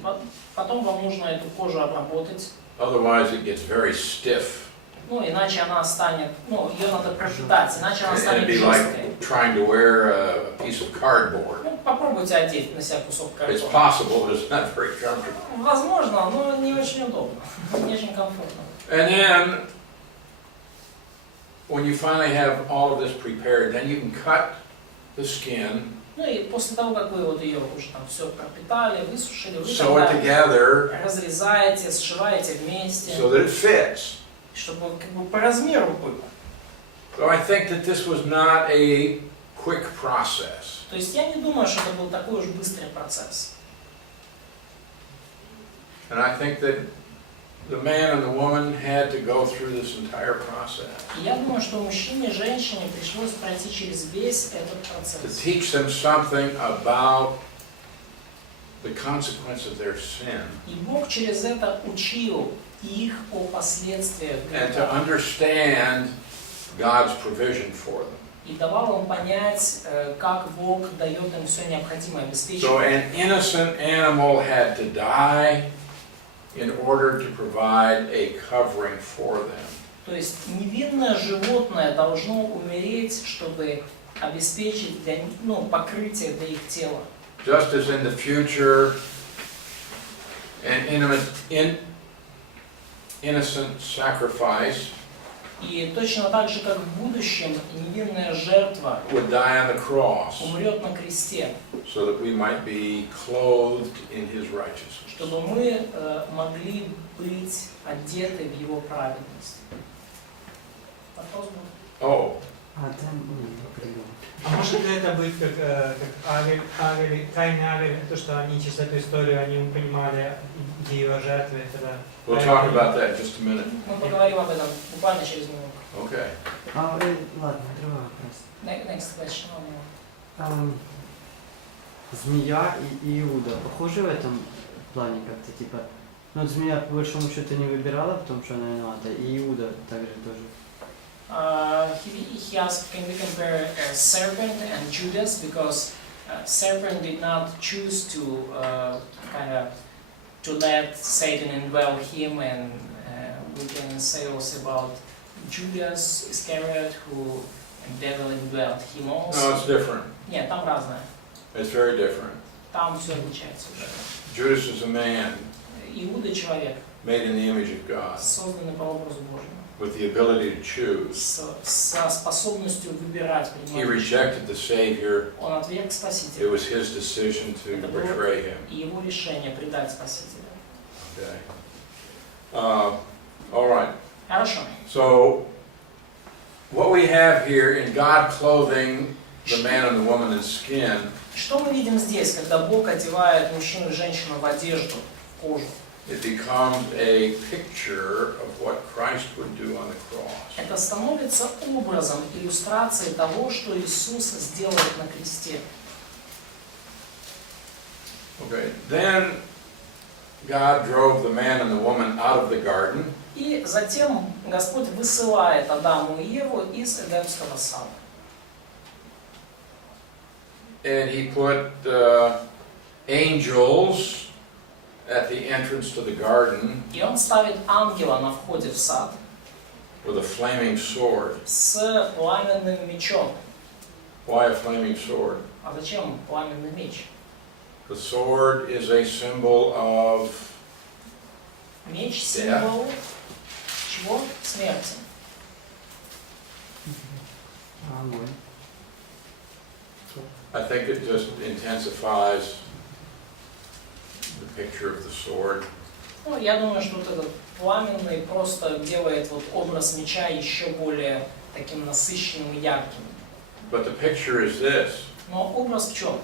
потом вам нужно эту кожу обработать. otherwise it gets very stiff. Ну, иначе она станет, ее надо пропитать, иначе она It'd станет be жесткой. like trying to wear a piece of cardboard. Ну, попробуйте одеть на себя кусок It's картона. possible, but it's not very comfortable. Возможно, но не очень удобно, не очень комфортно. And then, when you finally have all of this prepared, then you can cut the skin, Ну и после того, как вы вот ее уже там все пропитали, высушили, вы sew it тогда together разрезаете, сшиваете вместе, so that it fits. чтобы как бы по размеру было. So I think that this was not a quick process. То есть я не думаю, что это был такой уж быстрый процесс. And I think that the man and the woman had to go through this entire process И я думаю, что мужчине и женщине пришлось пройти через весь этот to процесс. teach them something about the consequence of their sin И Бог через это учил их о последствиях and to греха. understand God's provision for them. И давал им понять, как Бог дает им все необходимое, So обеспечивает. an innocent animal had to die in order to provide a covering for them. То есть невинное животное должно умереть, чтобы обеспечить покрытие для их тела. Just as in the future, an innocent sacrifice И точно так же, как в будущем, невинная жертва would die on the cross умрет на кресте, so that we might be clothed in his righteousness. чтобы мы могли быть одеты в его праведность. Вопрос был? Oh, А там, не придумал. А может ли это быть как Авель, Каин и Авель, то, что они через эту историю, они понимали идею о жертве, когда... we'll talk about that in just a minute. Мы поговорим об этом буквально через минуту. Okay. Ладно, другой вопрос. Next question. Змея и Иуда похожи в этом плане как-то, типа, ну, змея по большому счету не выбирала, потому что она виновата, и Иуда также тоже. He asked, can we compare serpent and Judas, because serpent did not choose to to let Satan indwell him, and we can say also about Judas Iscariot, who devil indwelled him also. No, it's different. Нет, там разное. It's very different. Там все отличается уже. Judas is a man Иуда человек, made in the image of God созданный по образу Божьему, with the ability to choose. со способностью выбирать, He принимать rejected the Savior. Он отверг It Спасителя. was his decision to betray him. И его решение предать Спасителя. Okay. All right. Хорошо. So, what we have here in God clothing the man and the woman in skin, Что мы видим здесь, когда Бог одевает мужчину и женщину в одежду, в кожу? it becomes a picture of what Christ would do on the cross. Это становится образом, иллюстрацией того, что Иисус сделает на кресте. Okay. Then God drove the man and the woman out of the garden. И затем Господь высылает Адаму и Еву из Эдемского сада. And he put angels at the entrance to the garden И он ставит ангела на входе в сад with a flaming sword. с пламенным мечом. Why a flaming sword? А зачем пламенный меч? The sword is a symbol of Меч — символ чего? Смерти. Огонь. I think it just intensifies the picture of the sword. Ну, я думаю, что вот этот пламенный просто делает вот образ меча еще более таким насыщенным и ярким. But the picture is this. Но образ в чем?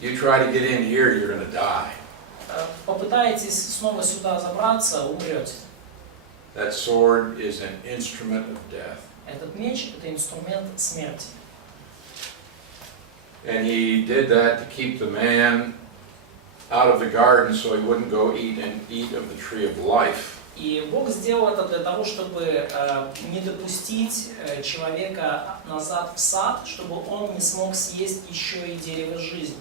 You try to get in here, you're going to die. Попытаетесь снова сюда забраться, умрете. That sword is an instrument of death. Этот меч — это инструмент смерти. And he did that to keep the man out of the garden so he wouldn't go eat of the tree of life. И Бог сделал это для того, чтобы не допустить человека назад в сад, чтобы он не смог съесть еще и дерево жизни.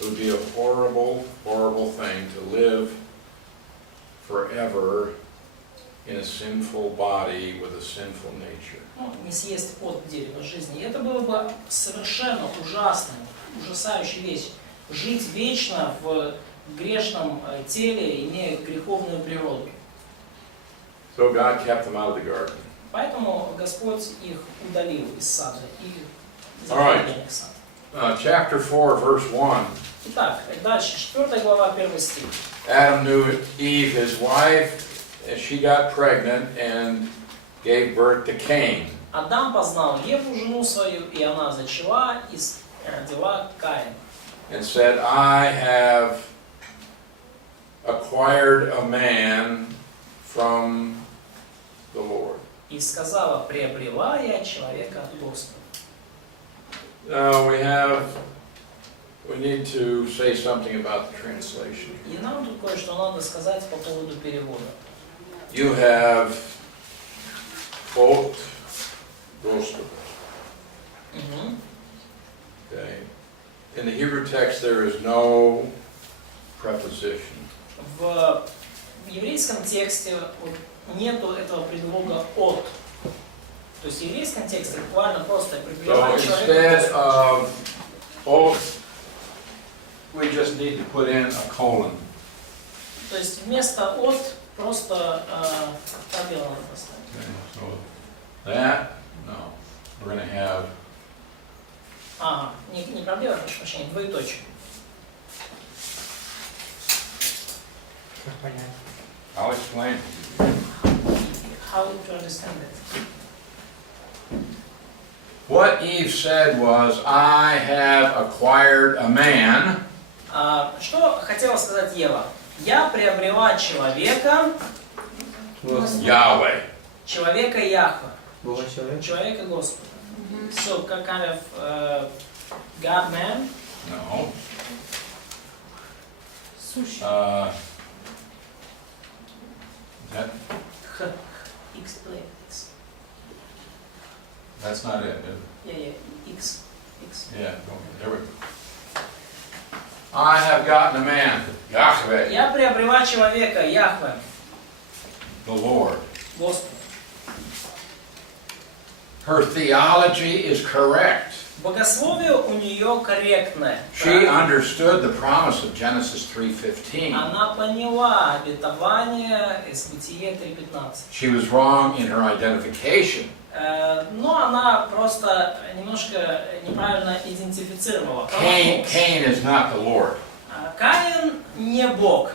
It would be a horrible, horrible thing to live forever in a sinful body with a sinful nature. Ну, не съесть от дерева жизни. И это было бы совершенно ужасной, ужасающей вещь. Жить вечно в грешном теле, имея греховную природу. So God kept them out of the garden. Поэтому Господь их удалил из сада и Alright. запретил их сад. Chapter 4, verse 1. Итак, дальше, 4 глава, 1 стих. Adam knew Eve, his wife, and she got pregnant and gave birth to Cain. Адам познал Еву, жену свою, и она зачала и родила Каина. And said, I have acquired a man from the Lord. И сказала, приобрела я человека от Господа. Now we need to say something about the translation. И нам тут кое-что надо сказать по поводу перевода. You have both Господа. Okay. In the Hebrew text there is no preposition. В еврейском тексте нету этого предлога «от». То есть в еврейском тексте буквально просто So приближает instead человека. of both, we just need to put in a colon. То есть вместо от просто пробел надо поставить. Okay, so that, no, we're going to have, Ага, не пробел, прошу прощения, двоеточие. Как понять? I'll explain. How to understand it? What Eve said was, I have acquired a man. Что хотела сказать Ева? Я приобрела человека, Yahweh. человека Яхве, Бога человек. человека Господа. So, kind of God-man. No. Сущий. That, Explain. X. that's not it. Yeah, X. Yeah, there we go. I have gotten a man, Yahweh, Я приобрела человека, Яхве, the Lord. Господа. Her theology is correct. Богословие у нее корректное. She understood the promise of Genesis 3:15. Она поняла обетование из Бытие 3:15. She was wrong in her identification. Но она просто немножко неправильно идентифицировала. Cain is not the Lord. Каин не Бог.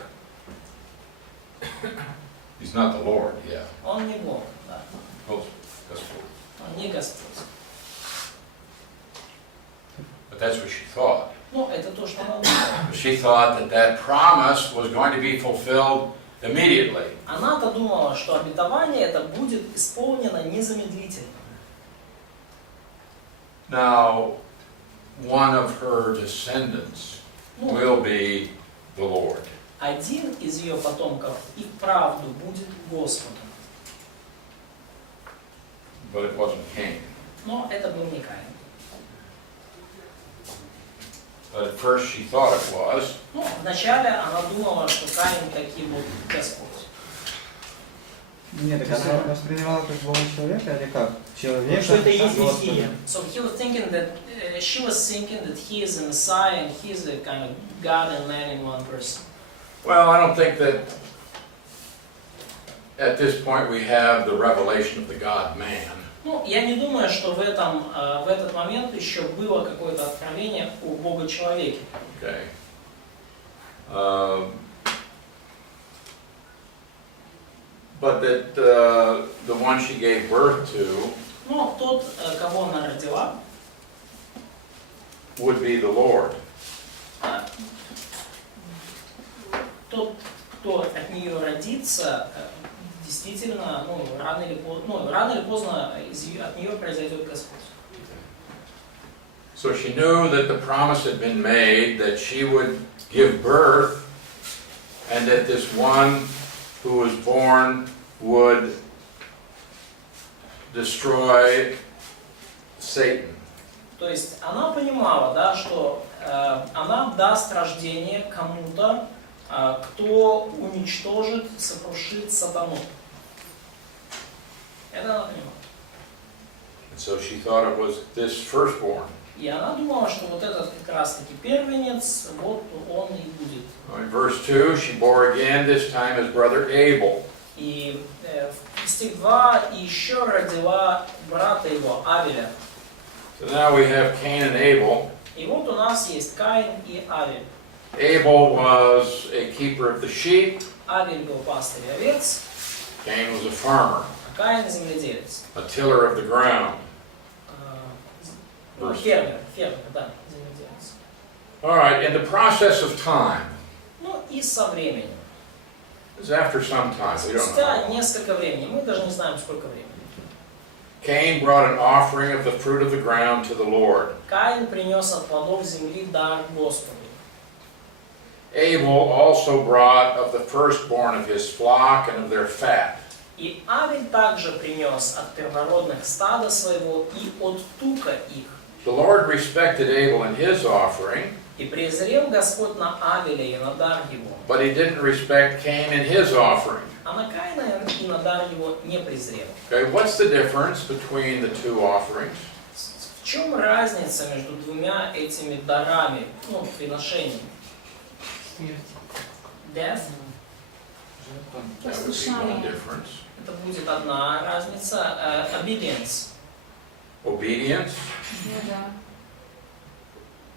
He's not the Lord, yeah. Он не Бог, да. That's cool. Он не Господь. But that's what she thought. Ну, это то, что она думала. She thought that that promise was going to be fulfilled immediately. Она-то думала, что обетование это будет исполнено незамедлительно. Now, one of her descendants will be the Lord. Один из ее потомков и вправду будет Господом. But it wasn't Cain. Но это был не Каин. But at first she thought it was. Ну, вначале она думала, что Каин таки вот Господь. Нет, так она воспринимала как Бога человека или как? Человека. Что это и есть Господа. Мессия. So he was thinking that she was thinking that he is a Messiah and he is a kind of God and man in one person. Well, I don't think that at this point we have the revelation of the God-man. Ну, я не думаю, что в этот момент еще было какое-то откровение о Бога-человеке. Okay. But that the one she gave birth to Но тот, кого она родила, would be the Lord. тот, кто от нее родится, действительно, рано или поздно от нее произойдет Господь. So she knew that the promise had been made that she would give birth and that this one who was born would destroy Satan. То есть она понимала, да, что она даст рождение кому-то, кто уничтожит, сокрушит сатану. Это она понимала. And so she thought it was this firstborn. И она думала, что вот этот как раз-таки первенец, вот он и будет. In verse 2, she bore again, this time his brother Abel. И стих 2, и еще родила брата его, Авеля. So now we have Cain and Abel. И вот у нас есть Каин и Авель. Abel was a keeper of the sheep. Авель был пастырь овец, Cain was a farmer, а Каин земледелец. a tiller of the ground. Фермер, да, земледелец. All right, in the process of time, Ну и со временем. it's after some time, we don't Спустя know. несколько времени, мы даже не знаем, сколько времени. Cain brought an offering of the fruit of the ground to the Lord. Каин принес от плодов земли дар Господу. Abel also brought of the firstborn of his flock and of their fat. И Авель также принес от первородных стада своего и от тука их. The Lord respected Abel and his offering, И презрел Господь на Авеля и на дар его, but he didn't respect Cain and his offering. а на Каина и на дар его не презрел. Okay, what's the difference between the two offerings? В чем разница между двумя этими дарами, приношениями? Смерть. Death? That would be one Послушание. difference. Это будет одна разница. Obedience. Obedience. Ну да.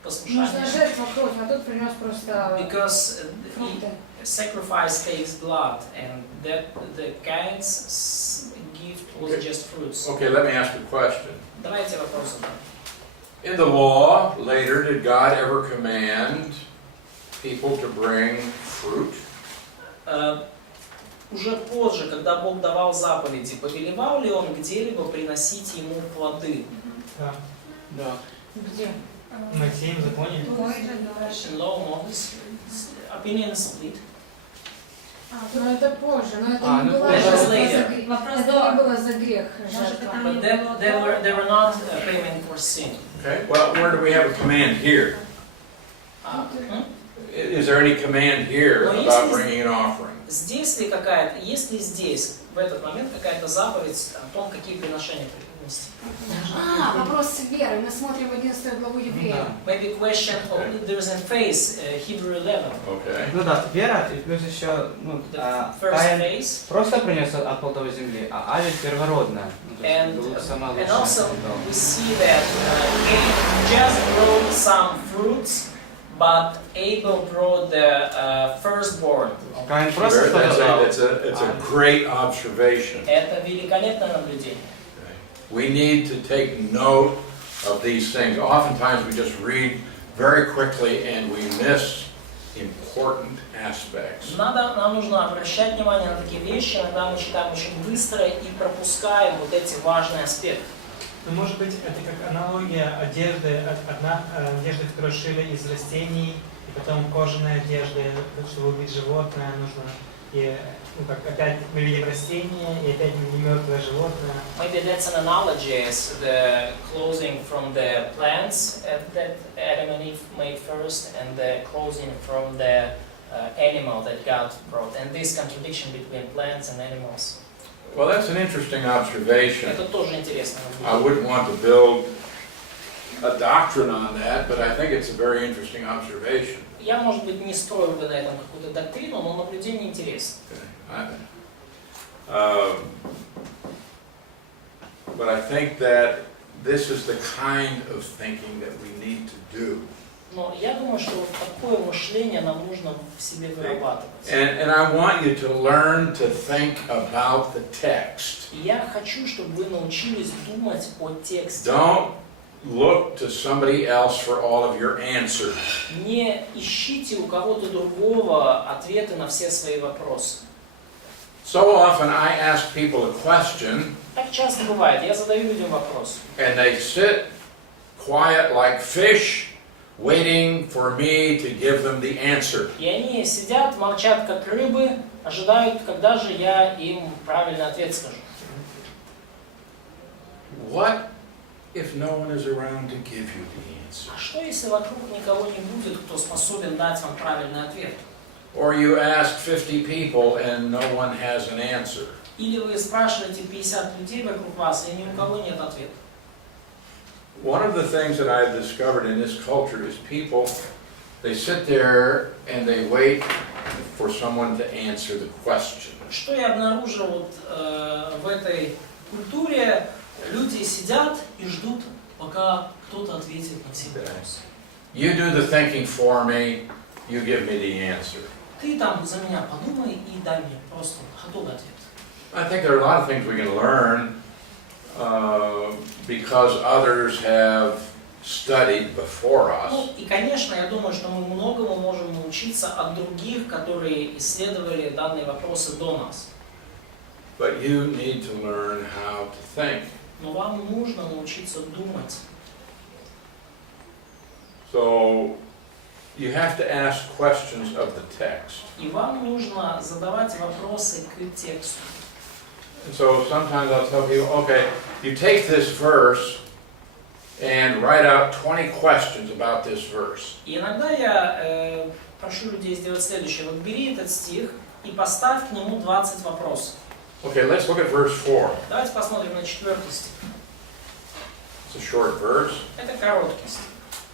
Послушание. Нужна жертва кровь, а тут принес просто Because фрукты. sacrifice takes blood, and that the Cain's gift was Okay. just fruits. Okay, let me ask a question. Давайте вопрос задам. In the law, later, did God ever command people to bring fruit? Уже позже, когда Бог давал заповеди, повелевал ли Он где-либо приносить Ему плоды? Да. Да. Где? В Моисеевом законе. In law Moses, opinion split. Но это позже, но это А, не ну, было это жертва за later. грех. Вопрос Это до. не было за грех Может, жертва. это But не they было were not payment for sin. Okay, well, where do we have a command here? Is there any command here Well, about yes, bringing an offering? Здесь ли какая-то, есть ли здесь, в этот момент, какая-то заповедь о том, какие приношения принести? Вопрос веры. Мы смотрим 11 главу Евреев. Maybe question, there's in phase, Hebrew 11. Okay. Ну да, вера, и плюс еще, ну, The first Каин phase. просто принес от плодов земли, а Авель первородная. Ну, то есть And, был самая and лучшая. also we see that Cain just brought some fruits, but Abel brought the firstborn. Каин просто That's подал. it's a great observation. Это великолепное наблюдение. We need to take note of these things. Oftentimes we just read very quickly and we miss important aspects. Нам нужно обращать внимание на такие вещи, иногда мы читаем очень быстро и пропускаем вот эти важные аспекты. Ну, может быть, это как аналогия одежды. Одна одежда, которую шили из растений, и потом кожаная одежда, чтобы убить животное, нужно и, ну, как опять мы видим растение, и опять мы видим мертвое животное. Maybe that's an analogy as the clothing from the plants that Adam and Eve made first, and the clothing from the animal that God brought, and this contradiction between plants and animals. Well, that's an interesting observation. Это тоже интересно. I wouldn't want to build a doctrine on that, but I think it's a very interesting observation. Я, может быть, не строю бы на этом какую-то доктрину, но наблюдение интересно. But I think that this is the kind of thinking that we need to do. Но я думаю, что вот такое мышление нам нужно в себе вырабатывать. And I want you to learn to think about the text. И я хочу, чтобы вы научились думать о тексте. Don't look to somebody else for all of your answers. Не ищите у кого-то другого ответы на все свои вопросы. So often I ask people a question Так часто бывает. Я задаю людям вопрос. and they sit quiet like fish, waiting for me to give them the answer. И они сидят, молчат как рыбы, ожидают, когда же я им правильный ответ скажу. What if no one is around to give you the answer? А что, если вокруг никого не будет, кто способен дать вам правильный ответ? Or you ask 50 people and no one has an answer. Или вы спрашиваете 50 людей вокруг вас, и ни у кого нет ответа. One of the things that I've discovered in this culture is people, they sit there and they wait for someone to answer the question. Что я обнаружил вот, в этой культуре? Люди сидят и ждут, пока кто-то ответит на все вопросы. You do the thinking for me, you give me the answer. Ты там за меня подумай и дай мне просто готовый ответ. I think there are a lot of things we can learn because others have studied before us. Ну, и, конечно, я думаю, что мы многому можем научиться от других, которые исследовали данные вопросы до нас. But you need to learn how to think. Но вам нужно научиться думать. So you have to ask questions of the text. И вам нужно задавать вопросы к тексту. And so sometimes I'll tell people, okay, you take this verse and write out 20 questions about this verse. И иногда я прошу людей сделать следующее. Вот бери этот стих и поставь к нему 20 вопросов. Okay, let's look at verse 4. Давайте посмотрим на 4 стих. It's a short verse. Это короткий стих.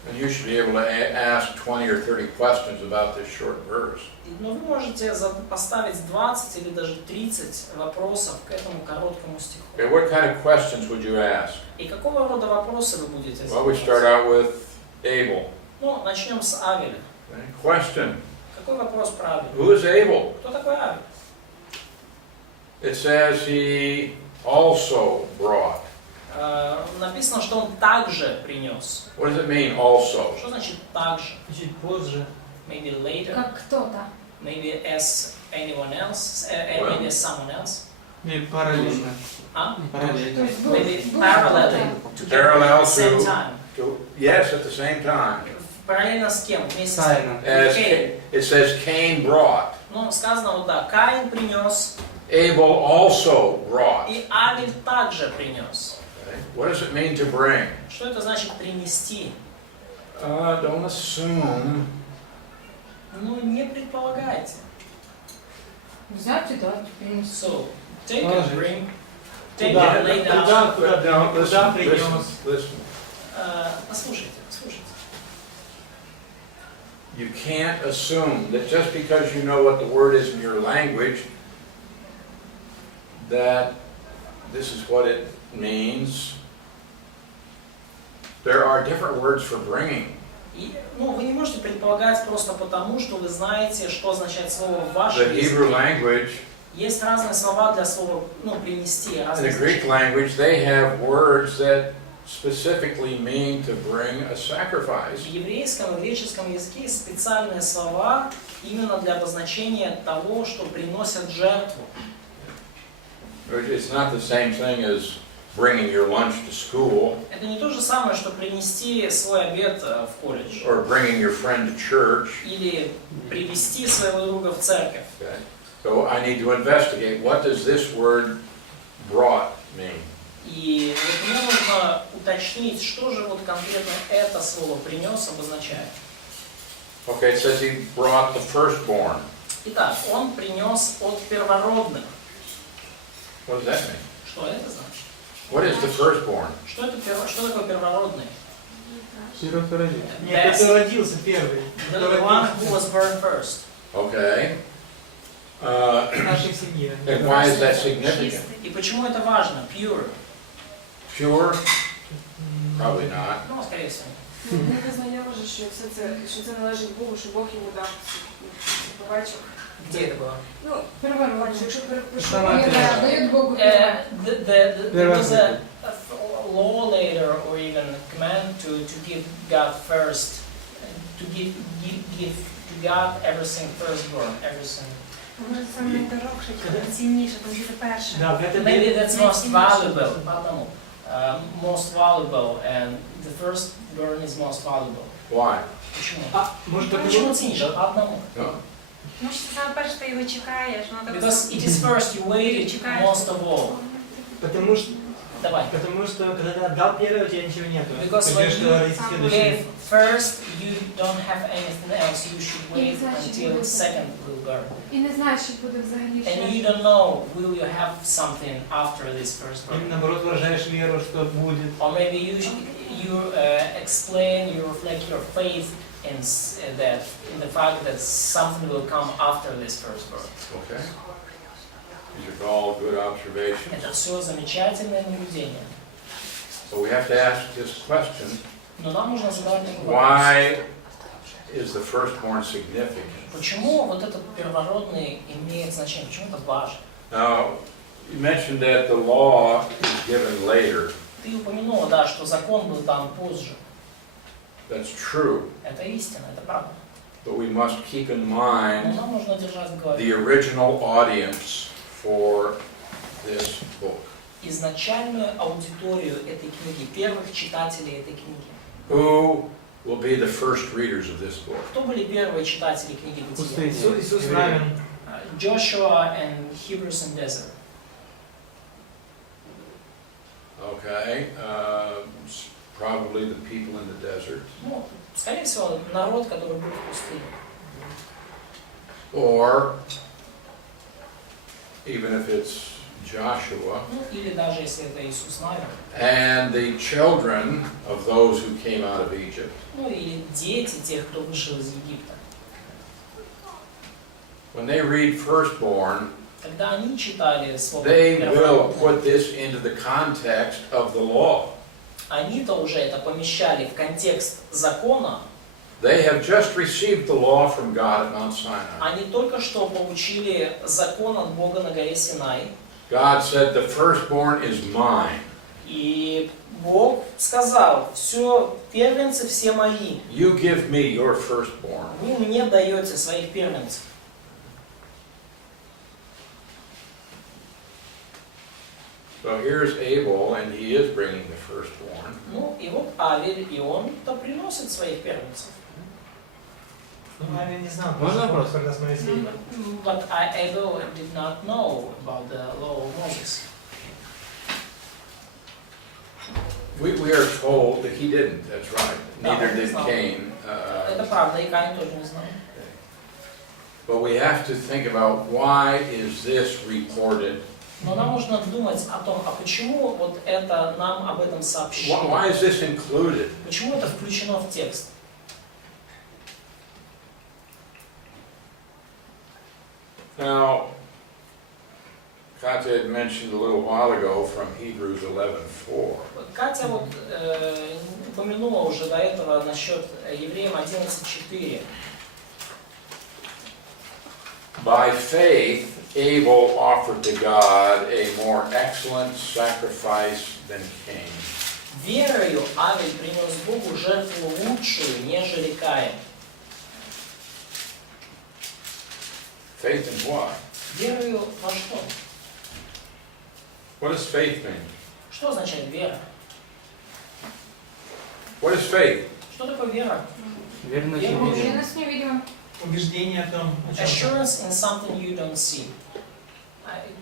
And you should be able to ask 20 or 30 questions about this short verse. Но вы можете поставить 20 или даже 30 вопросов к этому короткому стиху. Okay, what kind of questions would you ask? И какого рода вопросы вы будете Well, we задавать? start out with Abel. Ну, начнем с Авеля. Okay. Question: Какой вопрос правильный? Who is Abel? Кто такой Авель? It says he also brought. Написано, что он также принес. What does it mean, also? Что значит также? Чуть позже. Maybe later, Как кто-то. maybe as anyone else, Well. maybe as someone else. Или параллельно. А? То Параллельно. есть был, Maybe был parallel, кто-то. together at the same to- time. Yes, at the same time. Параллельно с кем? Вместе с Тайно. As Cain. it says, Cain brought. Ну, сказано вот так. Каин принес, Abel also brought. и Авель также принес. Okay. What does it mean to bring? Что это значит принести? Don't assume. Ну, не предполагайте. Взять и дать, принести. So, take and Положить. bring, take Куда? and lay down. Куда No, куда listen, принес? listen. Послушайте, послушайте. You can't assume that just because you know what the word is in your language, that this is what it means. There are different words for bringing. И, ну, вы не можете предполагать просто потому, что вы знаете, что означает слово в вашем The Hebrew языке. language Есть разные слова для слова, ну, принести, and разные the Greek значения. language, they have words that specifically mean to bring a sacrifice. В еврейском и греческом языке есть специальные слова именно для обозначения того, что приносят жертву. It's not the same thing as bringing your lunch to school Это не то же самое, что принести свой обед в колледж. or bringing your friend to church. Или привести своего друга в церковь. Okay. So I need to investigate, what does this word brought mean? И вот мне нужно уточнить, что же вот конкретно это слово «принес» обозначает. Okay, it says he brought the firstborn. Итак, он принес от первородных. What does that mean? Что это значит? What is the firstborn? Что такое первородный? Первый. Нет, кто родился первый. The one who was born first. Okay. В нашей семье. And why is that significant? И почему это важно? Pure. Pure? Probably not. Ну, скорее всего. Ми визнаємо, що це належить Богу, що Бог йому дав побачок. Где это было? Ну, переворот, якщо Сама перепишемо, дає Богу There was a law later or even command to give God first, to give to God everything firstborn, everything. Може саме найдорожче, найцінніше, тому що це перше. Да, это Maybe that's most valuable. По-одному. Most valuable, and the firstborn is most valuable. Why? Почему? может Почему ценишь? По одному. No. Тому що це саме перше, ти його чекаєш, воно так Because it is first, you waited most of all. Потому Давай. что когда ты отдал первое, у тебя ничего нету. Because Ты when ждешь, you что родится следующий. gave first, you don't have anything else. You should wait until second will burn. І не знаєш, що буде взагалі And you ще. don't know, will you have something after this first Или burn? наоборот выражаешь веру, что будет. Or maybe you explain, you reflect your faith in that, in the fact that something will come after this first burn. Okay. These are all good observations. Это все замечательное наблюдение. So we have to ask this question, Но нам нужно задавать такой вопрос. why is the firstborn significant? Почему вот этот первородный имеет значение? Почему это важно? Now, you mentioned that the law is given later. Ты упомянула, да, что закон был дан позже. That's true. Это истина, это правда. But we must keep in Но mind нам нужно держать в голове. the original audience for this book. Изначальную аудиторию этой книги, первых читателей этой книги. Who will be the first readers of this book? Кто были первые читатели книги Бытия? Иисус Навин. Joshua and Hebrews and Desert. Okay, probably the people in the desert. Ну, скорее всего, народ, который был в пустыне. Or, even if it's Joshua, ну или даже если это Иисус Навин, and the children of those who came out of Egypt. ну или дети тех, кто вышел из Египта. When they read firstborn, Когда они читали Слово they will Первородное, put this into the context of the law. они-то уже это помещали в контекст закона. They have just received the law from God at Mount Sinai. Они только что получили закон от Бога на горе Синай. God said, the firstborn is mine. И Бог сказал: все, первенцы все мои. You give me your firstborn. Вы мне даете своих первенцев. So here's Abel, and he is bringing the firstborn. Ну и вот Авель, и он-то приносит своих первенцев. Ну, Авель не знал, Можно вопрос? когда с Моисеем. But Abel did not know about the law of Moses. We are told that he didn't, that's right. Neither No, did it's not. Cain. Это правда, и Каин тоже не знал. But we have to think about why is this reported? Но нам нужно думать о том, а почему вот это нам об этом сообщили? Why is this included? Почему это включено в текст? Now, Katya had mentioned a little while ago from Hebrews 11:4. Катя вот упомянула уже до этого насчет Евреям 11:4. By faith, Abel offered to God a more excellent sacrifice than Cain. Верою Авель принес Богу жертву лучшую, нежели Каин. Faith in what? Верою во что? What does faith mean? Что означает вера? What is faith? Что такое вера? Верно, Я невидимо. Уверенность в невидимом. Убеждение о том, о чем. Assurance in something you don't see.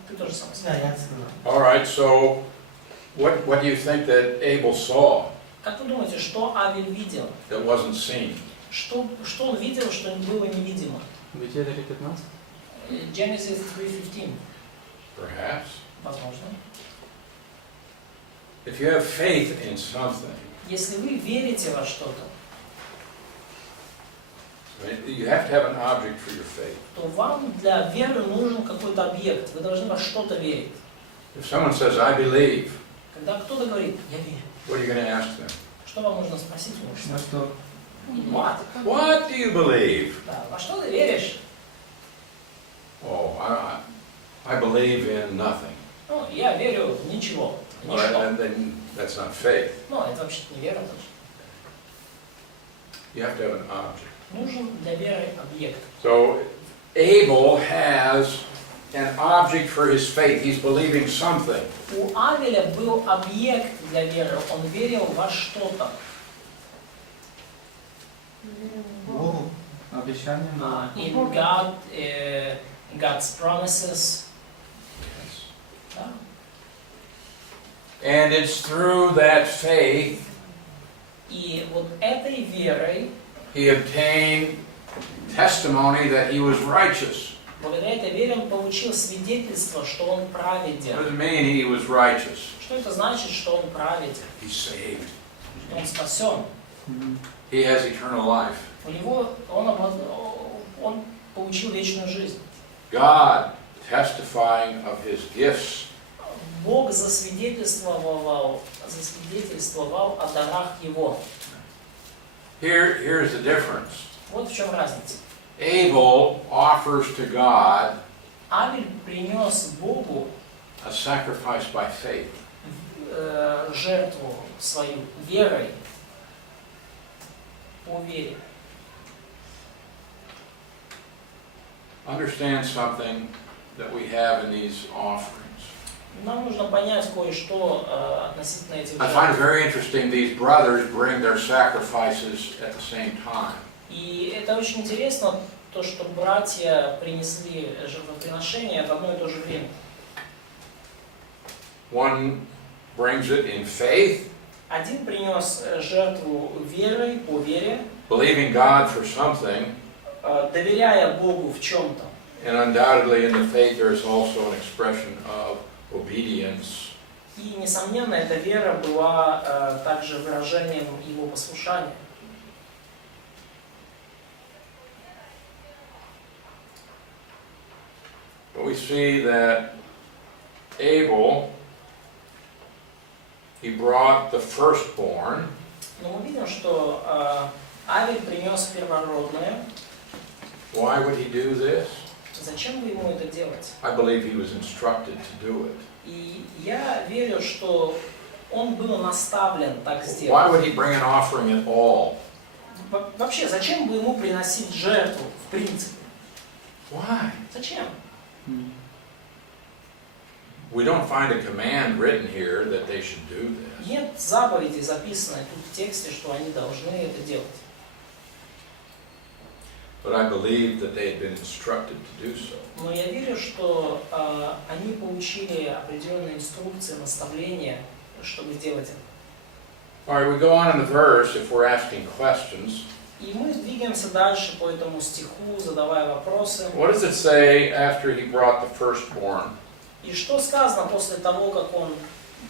Ты тоже самое Да, сказал. я сказал. All right, so what do you think that Abel saw Как вы думаете, что Авель видел? that wasn't seen? Что он видел, что было невидимо? Бытие 3:15. Genesis 3:15, Perhaps. возможно. If you have faith in something, Если вы верите во что-то, you have to have an object for your faith. то вам для веры нужен какой-то объект. Вы должны во что-то верить. If someone says, I believe, Когда кто-то говорит: я верю, what are you going to ask them? что вам нужно спросить у На него? что? What? What do you believe? Да, во что ты веришь? Oh, I believe in nothing. Ну, я верю в ничего. в Well, ничто. then that's not faith. Ну, это вообще-то не вера тоже. You have to have an object. Нужен для веры объект. So Abel has an object for his faith. He's believing something. У Авеля был объект для веры. Он верил во что-то. Богу? Обещание Бога? In God, God's promises. Да. And it's through that faith И вот этой верой, he obtained testimony that he was righteous. благодаря этой вере он получил свидетельство, что он What праведен. does it mean he was righteous? Что это значит, что он праведен? He's saved. Что он спасен. He has eternal life. У него он получил вечную жизнь. God testifying of his gifts. Бог засвидетельствовал о дарах его. Here's the difference. Вот в чем разница. Abel offers to God Авель принес Богу a sacrifice by faith. жертву свою верой, по вере. Understand something that we have in these offerings. Нам нужно понять кое-что относительно этих I find it жертв. very interesting these brothers bring their sacrifices at the same time. И это очень интересно, то, что братья принесли жертвоприношение в одно и то же время. One brings it in faith, Один принес жертву верой, по вере, believing God for something, доверяя Богу в чем-то. and undoubtedly in the faith there is also an expression of obedience. И, несомненно, эта вера была также выражением его послушания. But we see that Abel, he brought the firstborn. Но мы видим, что Авель принес первородное. Why would he do this? Зачем бы ему это делать? I believe he was instructed to do it. И я верю, что он был наставлен так Why сделать. would he bring an offering at all? Вообще, зачем бы ему приносить жертву, в принципе? Why? Зачем? We don't find a command written here that they should do this. Нет заповеди, записанной тут в тексте, что они должны это делать. But I believe that they had been instructed to do so. Но я верю, что они получили определенные инструкции, наставления, чтобы сделать это. All right, we go on in the verse if we're asking questions. И мы двигаемся дальше по этому стиху, задавая вопросы. What does it say after he brought the firstborn? И что сказано после того, как он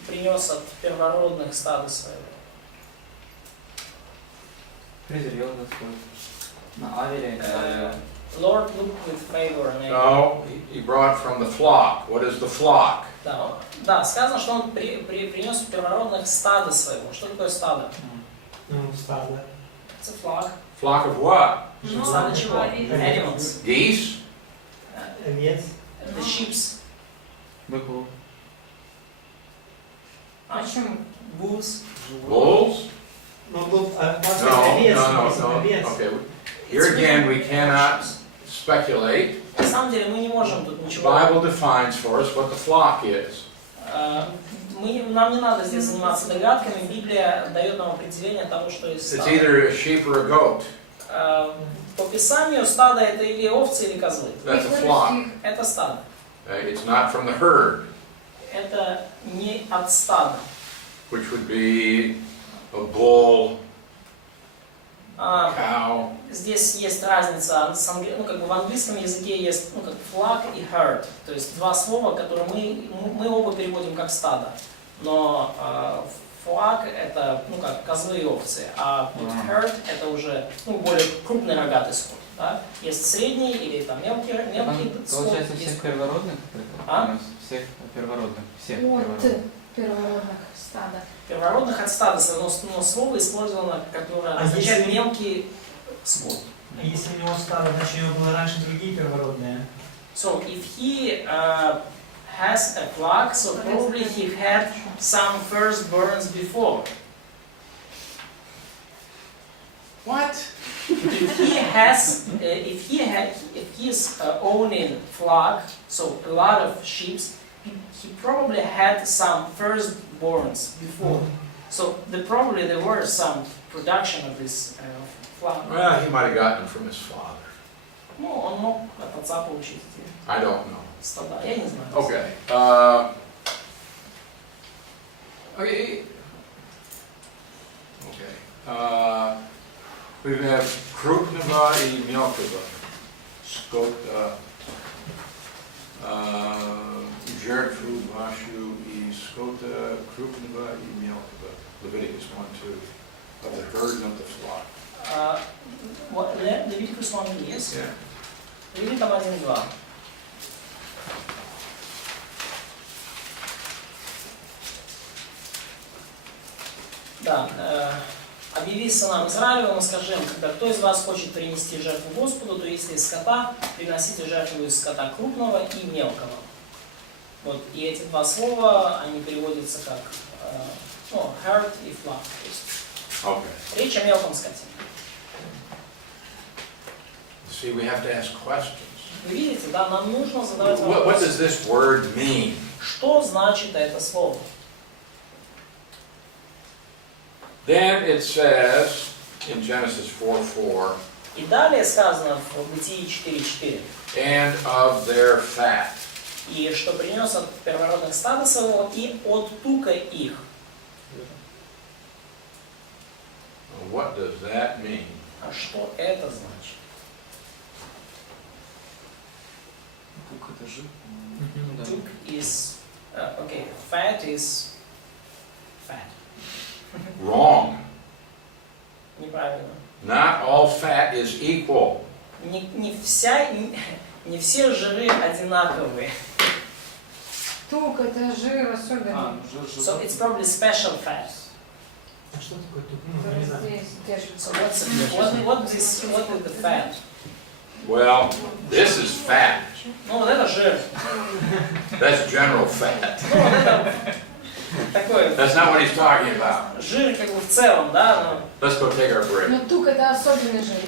принес от первородных стада своего? Презрел Господь на Авеля и на Авеля. Lord looked with favor on Abel. No, he brought from the flock. What is the flock? Да, сказано, что он принес от первородных стада своего. Что такое стадо? Стадо. It's a flock. Flock of what? Стадо чего? Animals. Geese? Овец. The sheeps. Быков. Почему? Bulls. Bulls? Ну, был No, овец. no. Овец. Okay. Here again, we cannot speculate. На самом деле мы не можем тут The ничего. Bible defines for us what the flock is. Нам не надо здесь заниматься догадками. Библия дает нам определение того, что есть It's стадо. either a sheep or a goat. По Писанию стадо это или овцы, или козлы. That's a flock. Это стадо. It's not from the herd, Это не от стада. which would be a bull, cow. Здесь есть разница. Ну, как бы в английском языке есть как flock и herd. То есть два слова, которые мы оба переводим как стадо. Но flock это как козлы и овцы, а вот herd это уже более крупный рогатый скот. Да? Есть средний или там мелкий скот. Получается, всех первородных? Всех первородных. Всех От первородных стада. Первородных от стада, но слово использовано, которое означает мелкий скот. А если у него стадо, значит у него было раньше другие первородные. So if he has a flock, so probably he had some firstborns before. What? If he is owning flock, so a lot of sheep, he probably had some firstborns before. So probably there were some production of this flock. Well, he might have gotten them from his father. Ну, он мог от отца получить эти I don't know. стада. Я не знаю. Okay. We have крупного и мелкого. Скот, жертву вашу и скота крупного и мелкого. Leviticus 1:2. Of the herd and of the flock. Leviticus 1:2, yes? Yeah. Левитам 1:2. Да, объяви сынам Израилевым и скажи им, когда кто из вас хочет принести жертву Господу, то если из скота, приносите жертву из скота крупного и мелкого. Вот, и эти два слова, они переводятся как herd и flock. То есть Okay. речь о мелком скоте. See, we have to ask questions. Вы видите, да, нам нужно задавать What вопросы. does this word mean? Что значит это слово? Then it says in Genesis 4:4, И далее сказано в Бытии 4:4. and of their fat. И что принес от первородных стада своего и от тука их. What does that mean? А что это значит? Тук это жир. Тук is Okay, fat is fat. Wrong. Неправильно. Not all fat is equal. Не все жиры одинаковые. Тук это жир особенный. So it's probably special fat. А что такое тук? Ну, я не знаю. Здесь держится. So what is the fat? Well, this is fat. Ну вот это жир. That's general fat. Ну вот это такой That's not what he's talking about. жир как бы в целом, да? Let's go take our break. Но тук это особенный жир.